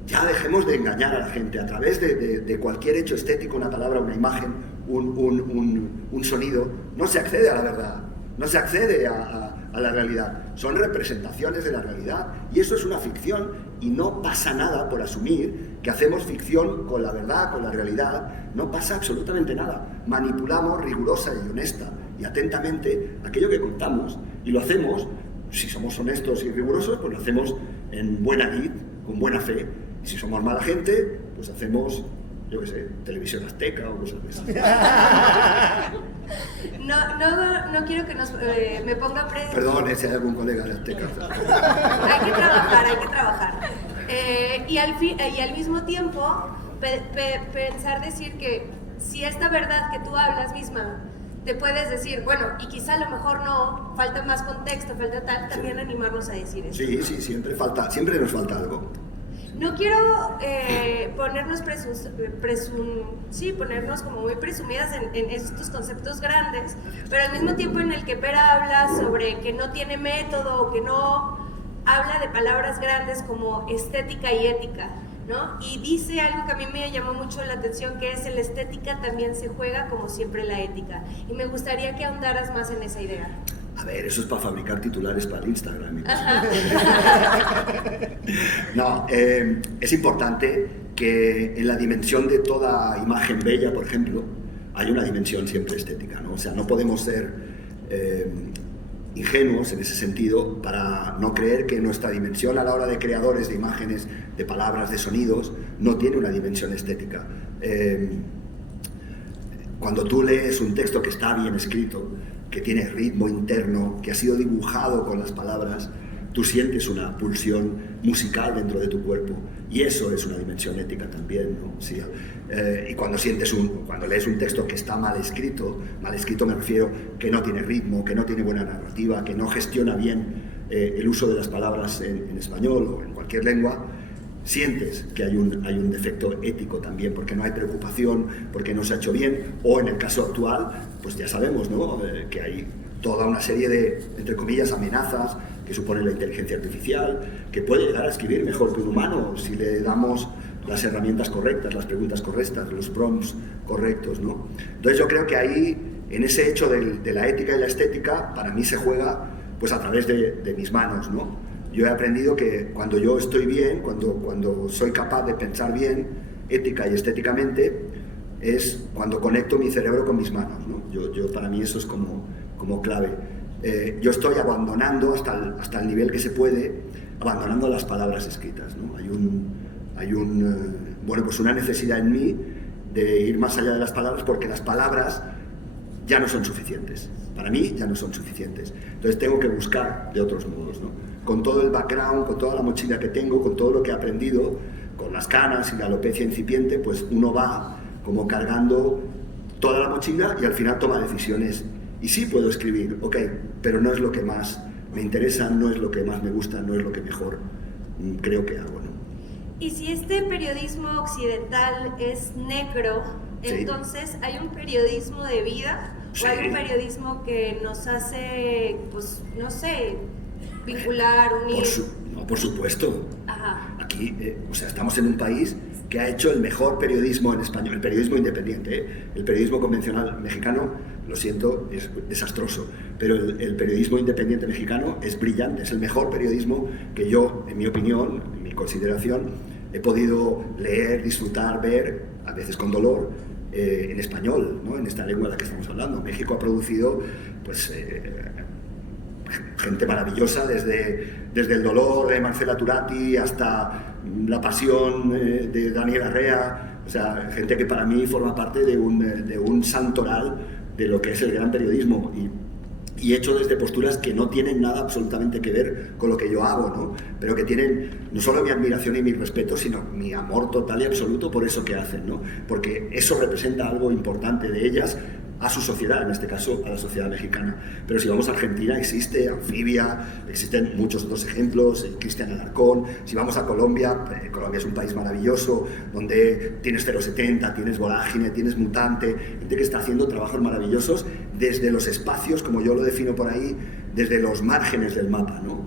ya dejemos de engañar a la gente a través de cualquier hecho estético, una palabra, una imagen, un sonido. No se accede a la verdad, no se accede a la realidad. Son representaciones de la realidad y eso es una ficción y no pasa nada por asumir que hacemos ficción con la verdad, con la realidad. No pasa absolutamente nada. Manipulamos rigurosa y honesta y atentamente aquello que contamos y lo hacemos, si somos honestos y rigurosos, pues lo hacemos en buena lid, con buena fe, y si somos mala gente, pues hacemos, yo qué sé, televisión azteca o cosas de esas. No quiero que me ponga Perdón, si hay algún colega de azteca. Hay que trabajar. Y al mismo tiempo pensar, decir que si esta verdad que tú hablas misma te puedes decir, bueno, y quizá a lo mejor no, falta más contexto, falta tal, también animarnos a decir eso. Sí, siempre nos falta algo. No quiero ponernos ponernos como muy presumidas en estos conceptos grandes, pero al mismo tiempo en el que Pera habla sobre que no tiene método o que no habla de palabras grandes como estética y ética, ¿no? Y dice algo que a mí me llamó mucho la atención, que es en la estética también se juega como siempre la ética. Y me gustaría que ahondaras más en esa idea. A ver, eso es para fabricar titulares para el Instagram. No, es importante que en la dimensión de toda imagen bella, por ejemplo, hay una dimensión siempre estética, ¿no? O sea, no podemos ser ingenuos en ese sentido para no creer que nuestra dimensión a la hora de creadores de imágenes, de palabras, de sonidos, no tiene una dimensión estética. Cuando tú lees un texto que está bien escrito, que tiene ritmo interno, que ha sido dibujado con las palabras, tú sientes una pulsión musical dentro de tu cuerpo y eso es una dimensión ética también, ¿no? Sí, y cuando lees un texto que está mal escrito me refiero que no tiene ritmo, que no tiene buena narrativa, que no gestiona bien el uso de las palabras en español o en cualquier lengua, sientes que hay un defecto ético también, porque no hay preocupación, porque no se ha hecho bien, o en el caso actual, pues ya sabemos, ¿no? Que hay toda una serie de, entre comillas, amenazas que supone la inteligencia artificial, que puede llegar a escribir mejor que un humano si le damos las herramientas correctas, las preguntas correctas, los prompts correctos, ¿no? Entonces yo creo que ahí, en ese hecho de la ética y la estética, para mí se juega pues a través de mis manos, ¿no? Yo he aprendido que cuando yo estoy bien, cuando soy capaz de pensar bien, ética y estéticamente, es cuando conecto mi cerebro con mis manos, ¿no? Para mí eso es como clave. Yo estoy abandonando hasta el nivel que se puede, abandonando las palabras escritas, ¿no? Hay pues una necesidad en mí de ir más allá de las palabras, porque las palabras ya no son suficientes. Para mí ya no son suficientes. Entonces tengo que buscar de otros modos, ¿no? Con todo el background, con toda la mochila que tengo, con todo lo que he aprendido, con las canas y la alopecia incipiente, pues uno va como cargando toda la mochila y al final toma decisiones. Y sí puedo escribir, ok, pero no es lo que más me interesa, no es lo que más me gusta, no es lo que mejor creo que hago, ¿no? Y si este periodismo occidental es negro, Sí. entonces ¿hay un periodismo de vida? Sí. ¿O hay un periodismo que nos hace, pues, no sé, vincular, unir? Por supuesto. Ajá. Aquí, estamos en un país que ha hecho el mejor periodismo en español, el periodismo independiente, ¿eh? El periodismo convencional mexicano, lo siento, es desastroso, pero el periodismo independiente mexicano es brillante, es el mejor periodismo que yo, en mi opinión, en mi consideración, he podido leer, disfrutar, ver, a veces con dolor, en español, ¿no? En esta lengua de la que estamos hablando. México ha producido, pues, gente maravillosa, desde el dolor de Marcela Turati hasta la pasión de Daniel Arrea, o sea, gente que para mí forma parte de un santoral de lo que es el gran periodismo y hecho desde posturas que no tienen nada absolutamente que ver con lo que yo hago, ¿no? Pero que tienen no solo mi admiración y mi respeto, sino mi amor total y absoluto por eso que hacen, ¿no? Porque eso representa algo importante de ellas a su sociedad, en este caso a la sociedad mexicana. Pero si vamos a Argentina, existe Anfibia, existen muchos otros ejemplos, Cristian Alarcón. Si vamos a Colombia, Colombia es un país maravilloso, donde tienes 070, tienes Vorágine, tienes Mutante, gente que está haciendo trabajos maravillosos desde los espacios, como yo lo defino por ahí, desde los márgenes del mapa, ¿no?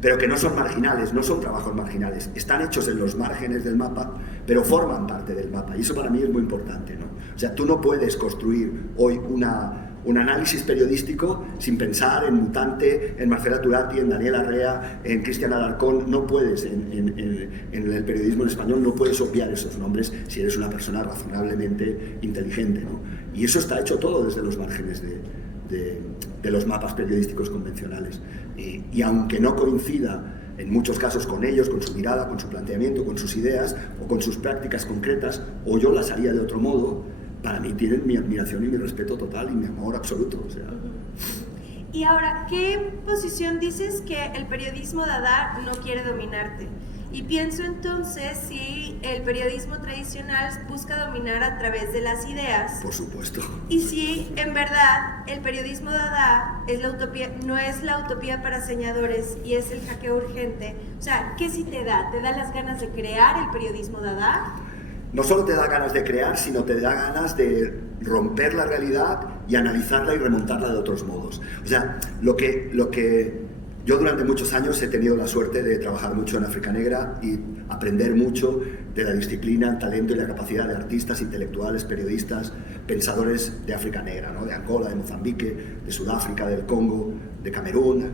Pero que no son marginales, no son trabajos marginales, están hechos en los márgenes del mapa, pero forman parte del mapa, y eso para mí es muy importante, ¿no? O sea, tú no puedes construir hoy un análisis periodístico sin pensar en Mutante, en Marcela Turati, en Daniel Arrea, en Cristian Alarcón. No puedes, en el periodismo en español, no puedes obviar esos nombres si eres una persona razonablemente inteligente, ¿no? Y eso está hecho todo desde los márgenes de los mapas periodísticos convencionales. Y aunque no coincida en muchos casos con ellos, con su mirada, con su planteamiento, con sus ideas o con sus prácticas concretas, o yo las haría de otro modo, para mí tienen mi admiración y mi respeto total y mi amor absoluto. O sea. Y ahora, ¿qué posición dices que el periodismo dada no quiere dominarte? Y pienso entonces si el periodismo tradicional busca dominar a través de las ideas. Por supuesto. Y si en verdad el periodismo dada es la utopía, no es la utopía para soñadores y es el hackeo urgente. O sea, ¿qué sí te da? ¿Te da las ganas de crear el periodismo dada? No solo te da ganas de crear, sino te da ganas de romper la realidad y analizarla y remontarla de otros modos. O sea, lo que yo durante muchos años he tenido la suerte de trabajar mucho en África Negra y aprender mucho de la disciplina, el talento y la capacidad de artistas, intelectuales, periodistas, pensadores de África Negra, ¿no? De Angola, de Mozambique, de Sudáfrica, del Congo, de Camerún.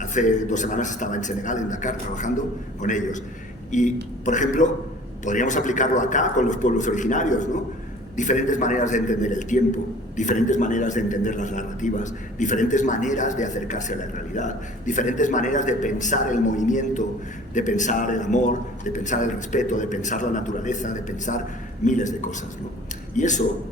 Hace 2 semanas estaba en Senegal, en Dakar, trabajando con ellos. Y, por ejemplo, podríamos aplicarlo acá con los pueblos originarios, ¿no? Diferentes maneras de entender el tiempo, diferentes maneras de entender las narrativas, diferentes maneras de acercarse a la realidad, diferentes maneras de pensar el movimiento, de pensar el amor, de pensar el respeto, de pensar la naturaleza, de pensar miles de cosas, ¿no? Y eso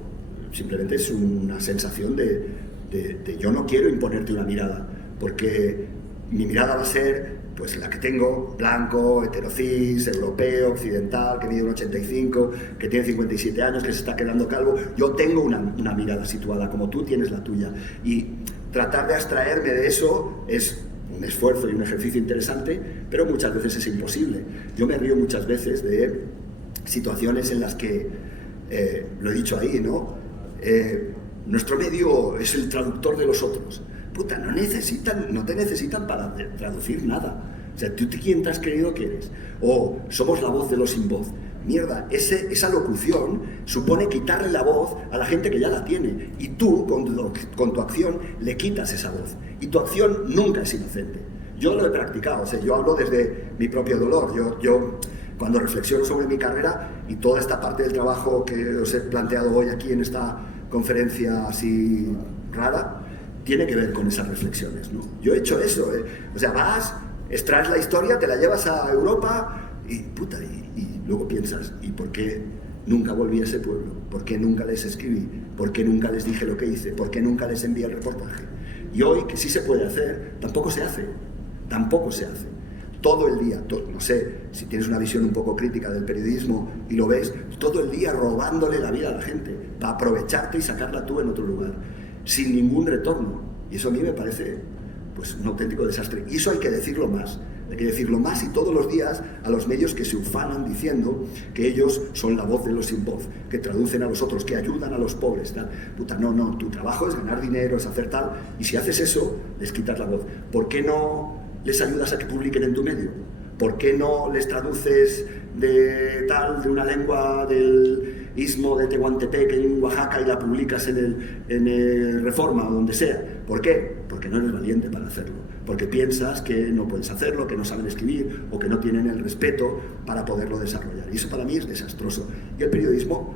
simplemente es una sensación de yo no quiero imponerte una mirada, porque mi mirada va a ser pues la que tengo, blanco, heterocis, europeo, occidental, que mide 1,85, que tiene 57 años, que se está quedando calvo. Yo tengo una mirada situada, como tú tienes la tuya. Y tratar de abstraerme de eso es un esfuerzo y un ejercicio interesante, pero muchas veces es imposible. Yo me río muchas veces de situaciones en las que, lo he dicho ahí, ¿no? Nuestro medio es el traductor de los otros. Puta, no te necesitan para traducir nada. O sea, ¿tú quién te has creído que eres? O somos la voz de los sin voz. Mierda, esa locución supone quitarle la voz a la gente que ya la tiene. Y tú, con tu acción, le quitas esa voz. Y tu acción nunca es inocente. Yo lo he practicado, o sea, yo hablo desde mi propio dolor. Yo cuando reflexiono sobre mi carrera y toda esta parte del trabajo que os he planteado hoy aquí en esta conferencia así rara, tiene que ver con esas reflexiones, ¿no? Yo he hecho eso, o sea, vas, extraes la historia, te la llevas a Europa y puta, y luego piensas, ¿y por qué nunca volví a ese pueblo? ¿Por qué nunca les escribí? ¿Por qué nunca les dije lo que hice? ¿Por qué nunca les envié el reportaje? Y hoy, que sí se puede hacer, tampoco se hace. Todo el día, no sé, si tienes una visión un poco crítica del periodismo y lo ves, todo el día robándole la vida a la gente, para aprovecharte y sacarla tú en otro lugar, sin ningún retorno. Y eso a mí me parece pues un auténtico desastre. Y eso hay que decirlo más. Hay que decirlo más y todos los días a los medios que se ufanan diciendo que ellos son la voz de los sin voz, que traducen a los otros, que ayudan a los pobres, tal. Puta, no, tu trabajo es ganar dinero, es hacer tal, y si haces eso, les quitas la voz. ¿Por qué no les ayudas a que publiquen en tu medio? ¿Por qué no les traduces de una lengua del istmo de Tehuantepec en Oaxaca y la publicas en el Reforma o donde sea? ¿Por qué? Porque no eres valiente para hacerlo. Porque piensas que no puedes hacerlo, que no saben escribir o que no tienen el respeto para poderlo desarrollar. Y eso para mí es desastroso. Y el periodismo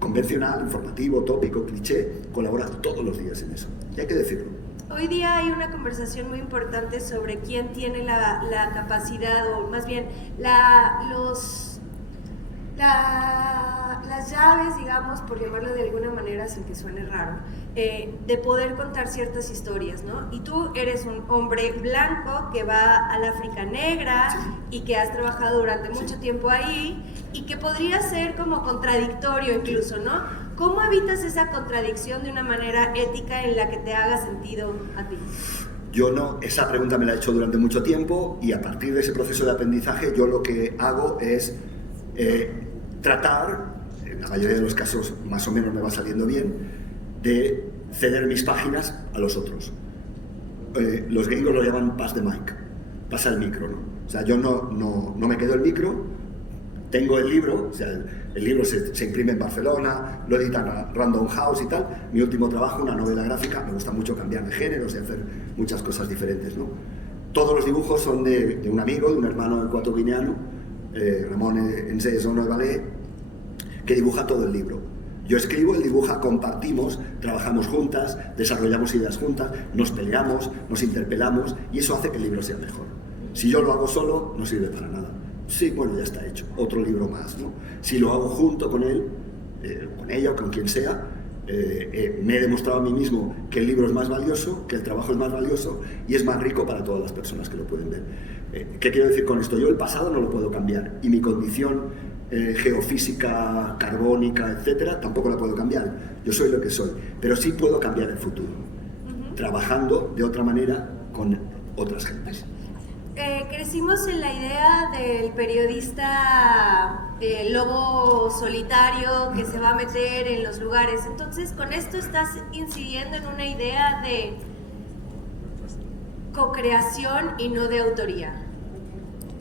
convencional, informativo, tópico, cliché, colabora todos los días en eso. Y hay que decirlo. Hoy día hay una conversación muy importante sobre quién tiene la capacidad, o más bien las llaves, digamos, por llamarlo de alguna manera sin que suene raro, de poder contar ciertas historias, ¿no? Y tú eres un hombre blanco que va al África negra, sí, y que has trabajado durante mucho tiempo ahí y que podría ser como contradictorio incluso, ¿no? ¿Cómo evitas esa contradicción de una manera ética en la que te haga sentido a ti? Yo no, esa pregunta me la he hecho durante mucho tiempo y a partir de ese proceso de aprendizaje yo lo que hago es tratar, en la mayoría de los casos más o menos me va saliendo bien, de ceder mis páginas a los otros. Los gringos lo llaman pass the mic, pasa el micro, ¿no? O sea, yo no me quedo el micro, tengo el libro, o sea, el libro se imprime en Barcelona, lo editan a Random House y tal. Mi último trabajo, una novela gráfica, me gusta mucho cambiar de géneros y hacer muchas cosas diferentes, ¿no? Todos los dibujos son de un amigo, de un hermano ecuatoguineano, Ramón Enzezono de Valé, que dibuja todo el libro. Yo escribo, él dibuja, compartimos, trabajamos juntas, desarrollamos ideas juntas, nos peleamos, nos interpelamos y eso hace que el libro sea mejor. Si yo lo hago solo, no sirve para nada. Sí, bueno, ya está hecho, otro libro más, ¿no? Si lo hago junto con él, con ella o con quien sea, me he demostrado a mí mismo que el libro es más valioso, que el trabajo es más valioso y es más rico para todas las personas que lo pueden ver. ¿Qué quiero decir con esto? Yo el pasado no lo puedo cambiar y mi condición geofísica, carbónica, etcétera, tampoco la puedo cambiar. Yo soy lo que soy, pero sí puedo cambiar el futuro, trabajando de otra manera con otras gentes. Crecimos en la idea del periodista lobo solitario que se va a meter en los lugares. Entonces, con esto estás incidiendo en una idea de co-creación y no de autoría.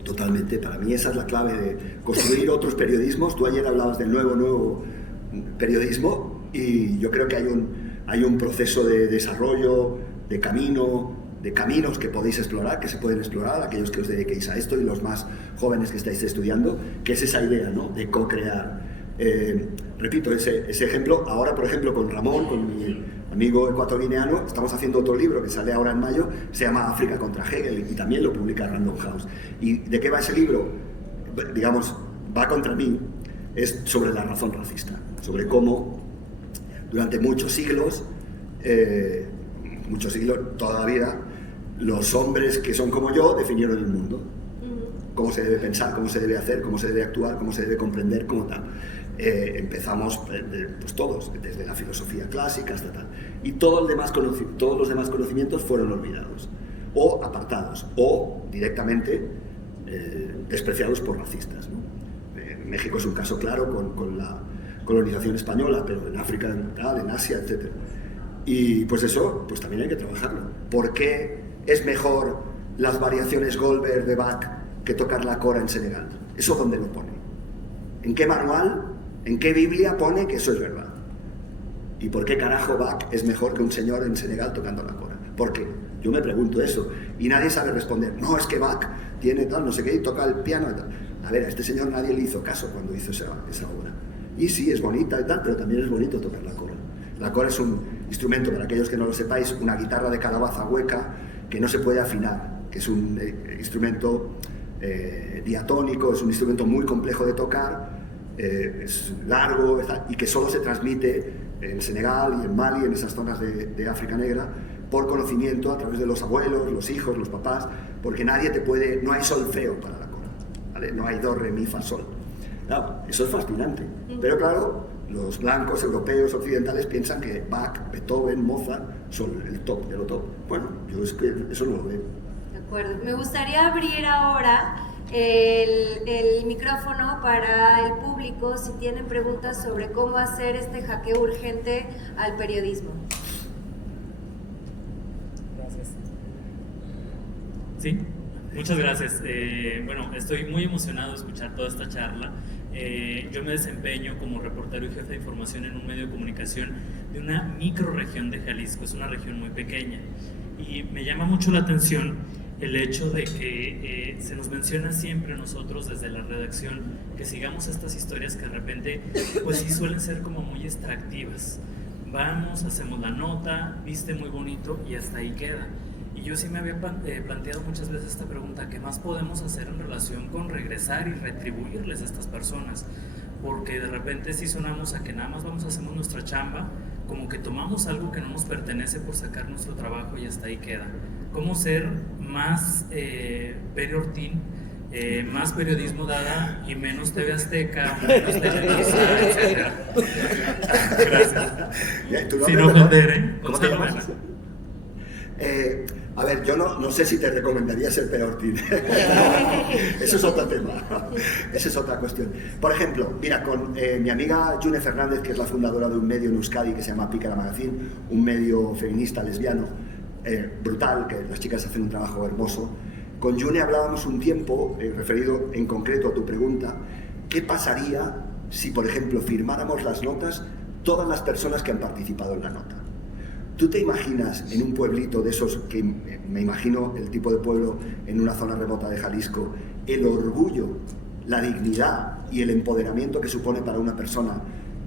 Totalmente, para mí esa es la clave de construir otros periodismos. Tú ayer hablabas del nuevo periodismo y yo creo que hay un proceso de desarrollo, de caminos que podéis explorar, que se pueden explorar, aquellos que os dediquéis a esto y los más jóvenes que estáis estudiando, que es esa idea, ¿no?, de co-crear. Repito, ese ejemplo, ahora por ejemplo con Ramón, con mi amigo ecuatoguineano, estamos haciendo otro libro que sale ahora en mayo, se llama África contra Hegel y también lo publica Random House. ¿Y de qué va ese libro? Digamos, va contra mí, es sobre la razón racista, sobre cómo durante muchos siglos, toda la vida, los hombres que son como yo definieron el mundo. Cómo se debe pensar, cómo se debe hacer, cómo se debe actuar, cómo se debe comprender, cómo tal. Empezamos pues todos, desde la filosofía clásica hasta tal. Y todos los demás conocimientos fueron olvidados. o apartados, o directamente despreciados por racistas, ¿no? México es un caso claro con la colonización española, pero en África, en Asia, etc. Y pues eso, pues también hay que trabajarlo. ¿Por qué es mejor las variaciones Goldberg de Bach que tocar la cora en Senegal? ¿Eso dónde lo pone? ¿En qué manual, en qué Biblia pone que eso es verdad? ¿Y por qué carajo Bach es mejor que un señor en Senegal tocando la cora? ¿Por qué? Yo me pregunto eso y nadie sabe responder. No, es que Bach tiene tal, no sé qué, y toca el piano y tal. A ver, a este señor nadie le hizo caso cuando hizo esa obra. Y sí, es bonita y tal, pero también es bonito tocar la cora. La cora es un instrumento, para aquellos que no lo sepáis, una guitarra de calabaza hueca que no se puede afinar, que es un instrumento diatónico, es un instrumento muy complejo de tocar, es largo y que solo se transmite en Senegal y en Mali, en esas zonas de África Negra, por conocimiento a través de los abuelos, los hijos, los papás, porque nadie te puede, no hay solfeo para la cora, ¿vale? No hay do, re, mi, fa, sol. Claro, eso es fascinante, pero claro, los blancos, europeos, occidentales piensan que Bach, Beethoven, Mozart son el top de lo top. Bueno, yo es que eso no lo veo. De acuerdo. Me gustaría abrir ahora el micrófono para el público si tienen preguntas sobre cómo hacer este hackeo urgente al periodismo. Gracias. Sí, muchas gracias. Bueno, estoy muy emocionado de escuchar toda esta charla. Yo me desempeño como reportero y jefe de información en un medio de comunicación de una microrregión de Jalisco, es una región muy pequeña, y me llama mucho la atención el hecho de que se nos menciona siempre a nosotros desde la redacción que sigamos estas historias que de repente pues sí suelen ser como muy extractivas. Vamos, hacemos la nota, viste muy bonito y hasta ahí queda. Y yo sí me había planteado muchas veces esta pregunta: ¿qué más podemos hacer en relación con regresar y retribuirles a estas personas? Porque de repente sí sonamos a que nada más vamos, hacemos nuestra chamba, como que tomamos algo que no nos pertenece por sacar nuestro trabajo y hasta ahí queda. ¿Cómo ser más Peri-Ortín, más periodismo Dada y menos TV Azteca, menos Televisa, etcétera? Gracias. Sin ofender, ¿eh? ¿Cómo te llamas? A ver, yo no sé si te recomendaría ser Peri-Ortín. Eso es otro tema. Esa es otra cuestión. Por ejemplo, mira, con mi amiga June Fernández, que es la fundadora de un medio en Euskadi que se llama Pícara Magazine, un medio feminista lesbiano brutal, que las chicas hacen un trabajo hermoso. Con June hablábamos un tiempo, referido en concreto a tu pregunta, ¿qué pasaría si, por ejemplo, firmáramos las notas todas las personas que han participado en la nota? ¿Tú te imaginas en un pueblito de esos, que me imagino el tipo de pueblo en una zona remota de Jalisco, el orgullo, la dignidad y el empoderamiento que supone para una persona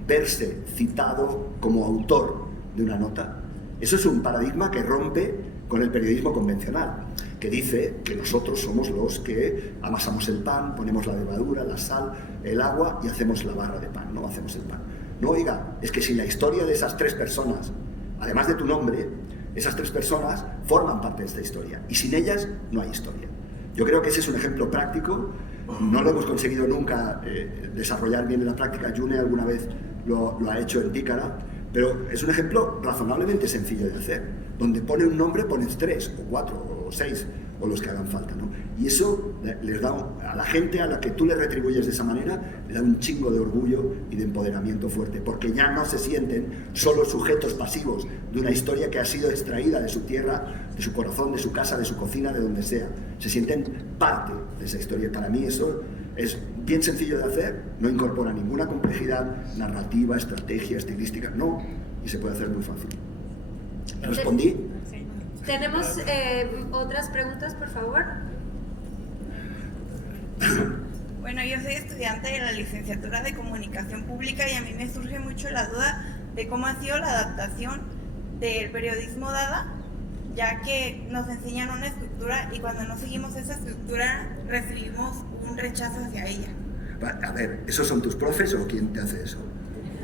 verse citado como autor de una nota? Eso es un paradigma que rompe con el periodismo convencional, que dice que nosotros somos los que amasamos el pan, ponemos la levadura, la sal, el agua y hacemos la barra de pan, no hacemos el pan. No, oiga, es que si la historia de esas tres personas, además de tu nombre, esas tres personas forman parte de esta historia y sin ellas no hay historia. Yo creo que ese es un ejemplo práctico, no lo hemos conseguido nunca desarrollar bien en la práctica. June alguna vez lo ha hecho en Pícara, pero es un ejemplo razonablemente sencillo de hacer, donde pone un nombre, pones 3 o 4 o 6 o los que hagan falta, ¿no? Y eso les da a la gente a la que tú le retribuyes de esa manera, le da un chingo de orgullo y de empoderamiento fuerte, porque ya no se sienten solo sujetos pasivos de una historia que ha sido extraída de su tierra, de su corazón, de su casa, de su cocina, de donde sea. Se sienten parte de esa historia. Para mí eso es bien sencillo de hacer, no incorpora ninguna complejidad narrativa, estrategia, estilística, no, y se puede hacer muy fácil. ¿Respondí? Sí. ¿Tenemos otras preguntas, por favor? Bueno, yo soy estudiante de la licenciatura de Comunicación Pública y a mí me surge mucho la duda de cómo ha sido la adaptación del periodismo Dada, ya que nos enseñan una estructura y cuando no seguimos esa estructura recibimos un rechazo hacia ella. A ver, ¿esos son tus profes o quién te hace eso?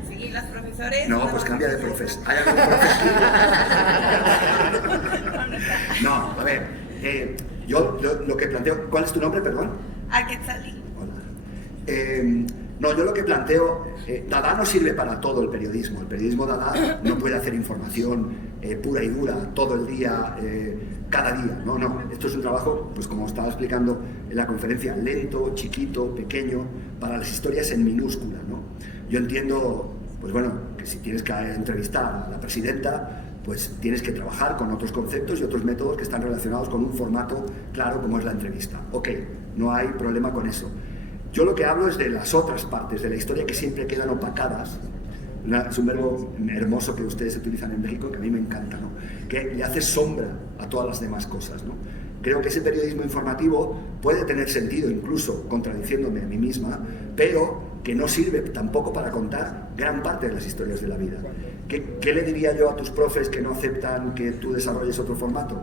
Sí, los profesores... No, pues cambia de profes. ¿Hay algún profes? No, a ver, yo lo que planteo... ¿Cuál es tu nombre, perdón? Arquetzali. Hola. No, yo lo que planteo, Dada no sirve para todo el periodismo Dada no puede hacer información pura y dura todo el día, cada día, no, esto es un trabajo, pues como estaba explicando en la conferencia, lento, chiquito, pequeño, para las historias en minúscula, ¿no? Yo entiendo, pues bueno, que si tienes que entrevistar a la presidenta, pues tienes que trabajar con otros conceptos y otros métodos que están relacionados con un formato claro como es la entrevista. Ok, no hay problema con eso. Yo lo que hablo es de las otras partes de la historia que siempre quedan opacadas. Es un verbo hermoso que ustedes utilizan en México, que a mí me encanta, ¿no? Que le hace sombra a todas las demás cosas, ¿no? Creo que ese periodismo informativo puede tener sentido, incluso contradiciéndome a mí misma, pero que no sirve tampoco para contar gran parte de las historias de la vida. ¿Qué le diría yo a tus profes que no aceptan que tú desarrolles otro formato?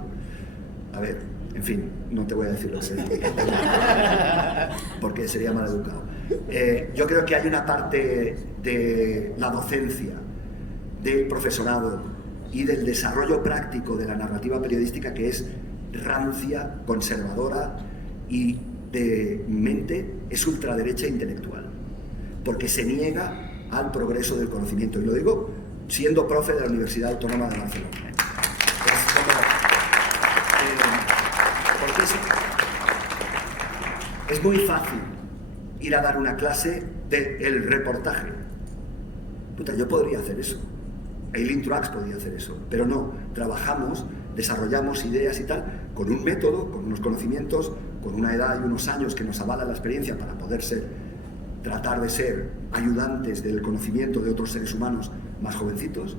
A ver, en fin, no te voy a decir lo que digo, porque sería mal educado. Yo creo que hay una parte de la docencia, del profesorado y del desarrollo práctico de la narrativa periodística que es rancia, conservadora y de mente es ultraderecha intelectual, porque se niega al progreso del conocimiento. Y lo digo siendo profe de la Universidad Autónoma de Barcelona. Es muy fácil ir a dar una clase del reportaje. Puta, yo podría hacer eso. Eileen Truax podría hacer eso. Pero no, trabajamos, desarrollamos ideas y tal, con un método, con unos conocimientos, con una edad y unos años que nos avala la experiencia para poder tratar de ser ayudantes del conocimiento de otros seres humanos más jovencitos,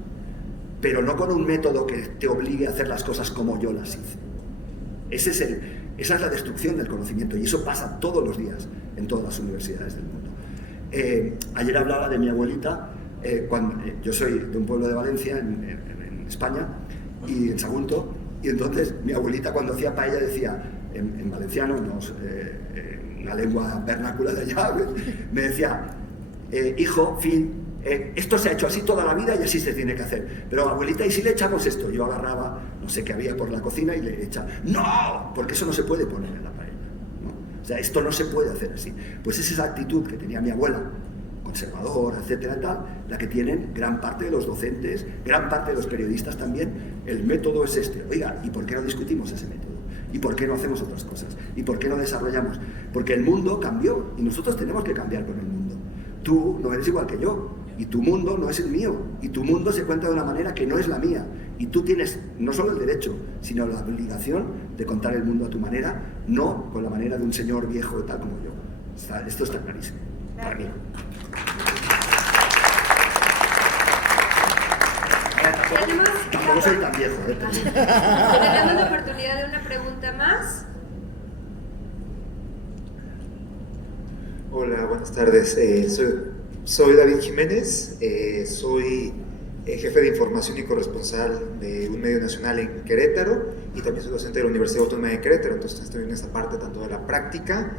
pero no con un método que te obligue a hacer las cosas como yo las hice. Esa es la destrucción del conocimiento y eso pasa todos los días en todas las universidades del mundo. Ayer hablaba de mi abuelita, yo soy de un pueblo de Valencia, en España, y en Sagunto, y entonces mi abuelita cuando hacía paella decía, en valenciano, una lengua vernácula de allá, me decía, hijo, fin, esto se ha hecho así toda la vida y así se tiene que hacer. Pero abuelita, ¿y si le echamos esto? Yo agarraba, no sé qué había por la cocina y le echaba. ¡No! Porque eso no se puede poner en la paella, ¿no? O sea, esto no se puede hacer así. Pues es esa actitud que tenía mi abuela, conservadora, etcétera, tal, la que tienen gran parte de los docentes, gran parte de los periodistas también. El método es este. Oiga, ¿y por qué no discutimos ese método? ¿Y por qué no hacemos otras cosas? ¿Y por qué no desarrollamos? Porque el mundo cambió y nosotros tenemos que cambiar con el mundo. Tú no eres igual que yo. Y tu mundo no es el mío, y tu mundo se cuenta de una manera que no es la mía, y tú tienes no solo el derecho, sino la obligación de contar el mundo a tu manera, no con la manera de un señor viejo tal como yo. Esto está clarísimo, para mí. Tampoco soy tan viejo, Tenemos la oportunidad de una pregunta más. Hola, buenas tardes. Soy David Jiménez, soy jefe de información y corresponsal de un medio nacional en Querétaro y también soy docente de la Universidad Autónoma de Querétaro, entonces estoy en esta parte tanto de la práctica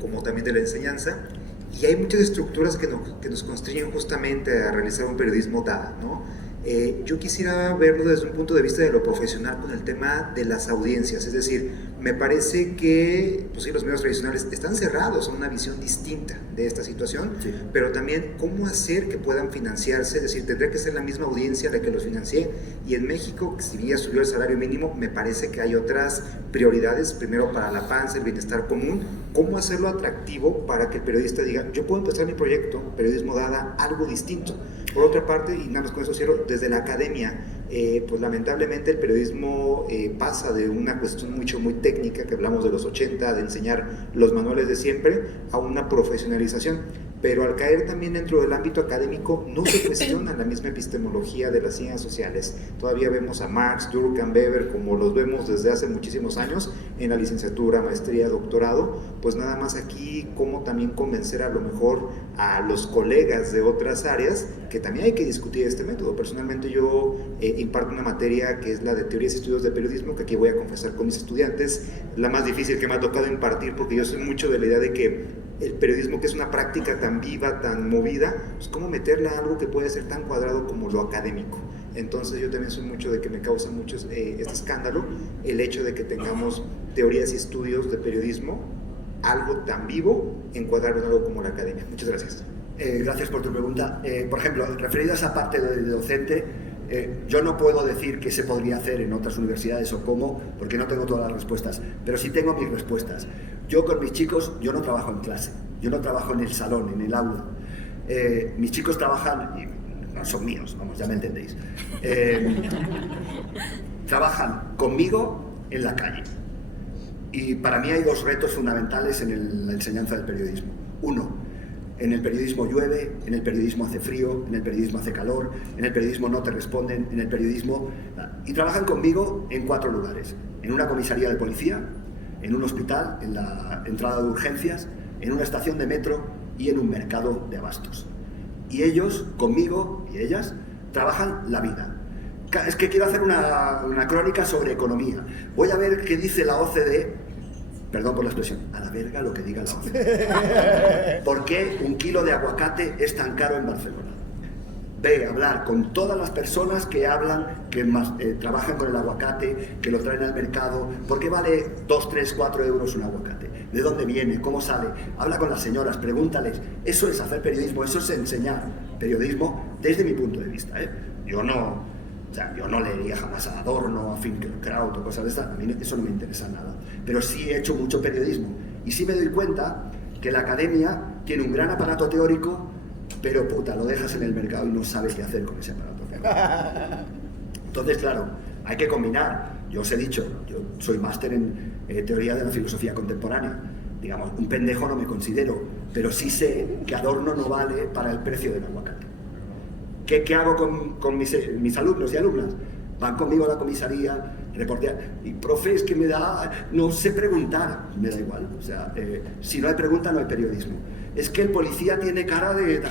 como también de la enseñanza. Y hay muchas estructuras que nos constriñen justamente a realizar un periodismo Dada, ¿no? Yo quisiera verlo desde un punto de vista de lo profesional con el tema de las audiencias, es decir, me parece que pues sí, los medios tradicionales están cerrados a una visión distinta de esta situación, sí. Pero también cómo hacer que puedan financiarse, es decir, tendría que ser la misma audiencia la que los financie, y en México, si bien ya subió el salario mínimo, me parece que hay otras prioridades, primero para la paz, el bienestar común, cómo hacerlo atractivo para que el periodista diga, yo puedo empezar mi proyecto, Periodismo Dada, algo distinto. Por otra parte, y nada más con eso cierro, desde la academia, pues lamentablemente el periodismo pasa de una cuestión muy técnica, que hablamos de los 80, de enseñar los manuales de siempre, a una profesionalización. Pero al caer también dentro del ámbito académico, no se cuestiona la misma epistemología de las ciencias sociales. Todavía vemos a Marx, Durkheim, Weber, como los vemos desde hace muchísimos años, en la licenciatura, maestría, doctorado, pues nada más aquí, cómo también convencer a lo mejor a los colegas de otras áreas, que también hay que discutir este método. Personalmente yo imparto una materia que es la de teorías y estudios de periodismo, que aquí voy a confesar con mis estudiantes, la más difícil que me ha tocado impartir, porque yo soy mucho de la idea de que el periodismo, que es una práctica tan viva, tan movida, pues cómo meterle a algo que puede ser tan cuadrado como lo académico. Entonces yo también soy mucho de que me causa mucho este escándalo el hecho de que tengamos teorías y estudios de periodismo algo tan vivo encuadrar en algo como la academia. Muchas gracias. Gracias por tu pregunta. Por ejemplo, referido a esa parte de docente, yo no puedo decir qué se podría hacer en otras universidades o cómo, porque no tengo todas las respuestas, pero sí tengo mis respuestas. Yo con mis chicos, yo no trabajo en clase, yo no trabajo en el salón, en el aula. Mis chicos trabajan, y no son míos, vamos, ya me entendéis, trabajan conmigo en la calle. Y para mí hay dos retos fundamentales en la enseñanza del periodismo. Uno, en el periodismo llueve, en el periodismo hace frío, en el periodismo hace calor, en el periodismo no te responden, en el periodismo... Y trabajan conmigo en 4 lugares. En una comisaría de policía, en un hospital, en la entrada de urgencias, en una estación de metro y en un mercado de abastos. Y ellos, conmigo, y ellas, trabajan la vida. Es que quiero hacer una crónica sobre economía. Voy a ver qué dice la OCDE. Perdón por la expresión, a la verga lo que diga la OCDE. ¿Por qué 1 kilo de aguacate es tan caro en Barcelona? Ve a hablar con todas las personas que hablan, que trabajan con el aguacate, que lo traen al mercado. ¿Por qué vale 2, 3, 4 euros un aguacate? ¿De dónde viene? ¿Cómo sale? Habla con las señoras, pregúntales. Eso es hacer periodismo, eso es enseñar periodismo desde mi punto de vista, ¿eh? Yo no leería jamás a Adorno, a Finkelkraut o cosas de estas, a mí eso no me interesa nada. Pero sí he hecho mucho periodismo y sí me doy cuenta que la academia tiene un gran aparato teórico, pero puta, lo dejas en el mercado y no sabes qué hacer con ese aparato teórico. Entonces, claro, hay que combinar. Yo os he dicho, yo soy máster en teoría de la filosofía contemporánea. Digamos, un pendejo no me considero, pero sí sé que Adorno no vale para el precio del aguacate. ¿Qué hago con mis alumnos y alumnas? Van conmigo a la comisaría, reportean, y profe, es que no sé preguntar, me da igual, o sea, si no hay pregunta no hay periodismo. Es que el policía tiene cara de...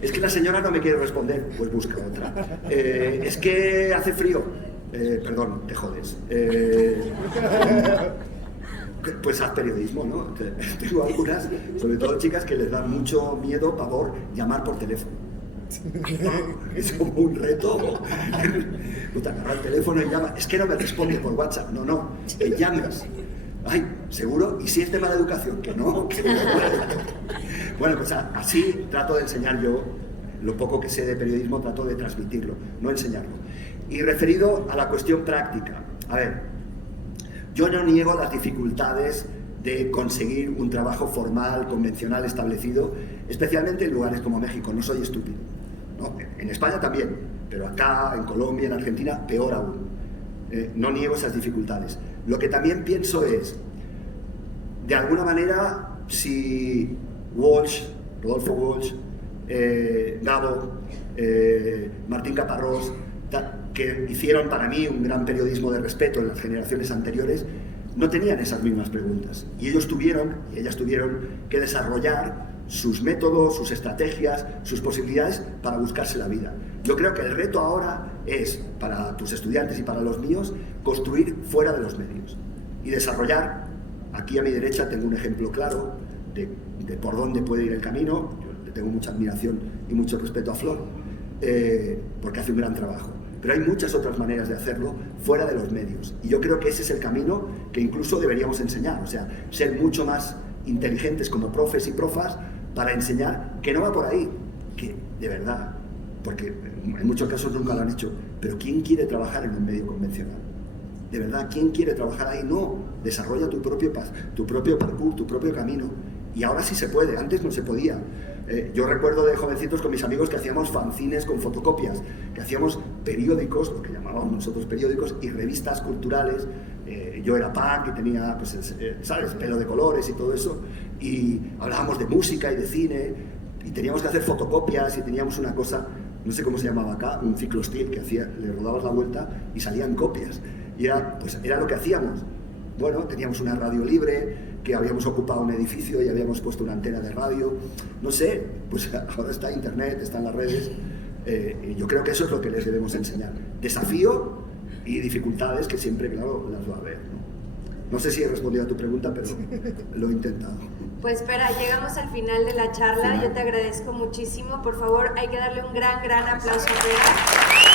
es que la señora no me quiere responder, pues busca otra. Es que hace frío, perdón, te jodes. Pues haz periodismo, ¿no? Tengo algunas, sobre todo chicas, que les da mucho miedo, pavor, llamar por teléfono. Es como un reto. Puta, agarra el teléfono y llama. Es que no me responde por WhatsApp. No, que llames. Ay, ¿seguro? ¿Y si es de mala educación? Que no. Bueno, pues así trato de enseñar yo lo poco que sé de periodismo, trato de transmitirlo, no enseñarlo. Y referido a la cuestión práctica, a ver, yo no niego las dificultades de conseguir un trabajo formal, convencional, establecido, especialmente en lugares como México. No soy estúpido, ¿no? En España también, pero acá, en Colombia, en Argentina, peor aún. No niego esas dificultades. Lo que también pienso es, de alguna manera, si Rodolfo Walsh, Gabo, Martín Caparrós, que hicieron para mí un gran periodismo de respeto en las generaciones anteriores, no tenían esas mismas preguntas. Y ellas tuvieron que desarrollar sus métodos, sus estrategias, sus posibilidades para buscarse la vida. Yo creo que el reto ahora es, para tus estudiantes y para los míos, construir fuera de los medios y desarrollar. Aquí a mi derecha tengo un ejemplo claro de por dónde puede ir el camino. Yo le tengo mucha admiración y mucho respeto a Flor, porque hace un gran trabajo. Pero hay muchas otras maneras de hacerlo fuera de los medios. Y yo creo que ese es el camino que incluso deberíamos enseñar. O sea, ser mucho más inteligentes como profes y profas para enseñar que no va por ahí. Que, de verdad, porque en muchos casos nunca lo han hecho, pero ¿quién quiere trabajar en un medio convencional? De verdad, ¿quién quiere trabajar ahí? No, desarrolla tu propio parkour, tu propio camino. Y ahora sí se puede, antes no se podía. Yo recuerdo de jovencitos con mis amigos que hacíamos fanzines con fotocopias, que hacíamos periódicos, lo que llamábamos nosotros periódicos, y revistas culturales. Yo era punk y tenía, pues, ¿sabes?, pelo de colores y todo eso. Y hablábamos de música y de cine, y teníamos que hacer fotocopias, y teníamos una cosa, no sé cómo se llamaba acá, un ciclostil que le rodabas la vuelta y salían copias. Y era lo que hacíamos. Bueno, teníamos una radio libre, que habíamos ocupado un edificio y habíamos puesto una antena de radio. No sé, pues ahora está internet, están las redes. Y yo creo que eso es lo que les debemos enseñar. Desafío y dificultades que siempre, claro, las va a haber, ¿no? No sé si he respondido a tu pregunta, pero lo he intentado. Pues espera, llegamos al final de la charla. Yo te agradezco muchísimo. Por favor, hay que darle un gran aplauso a Pera.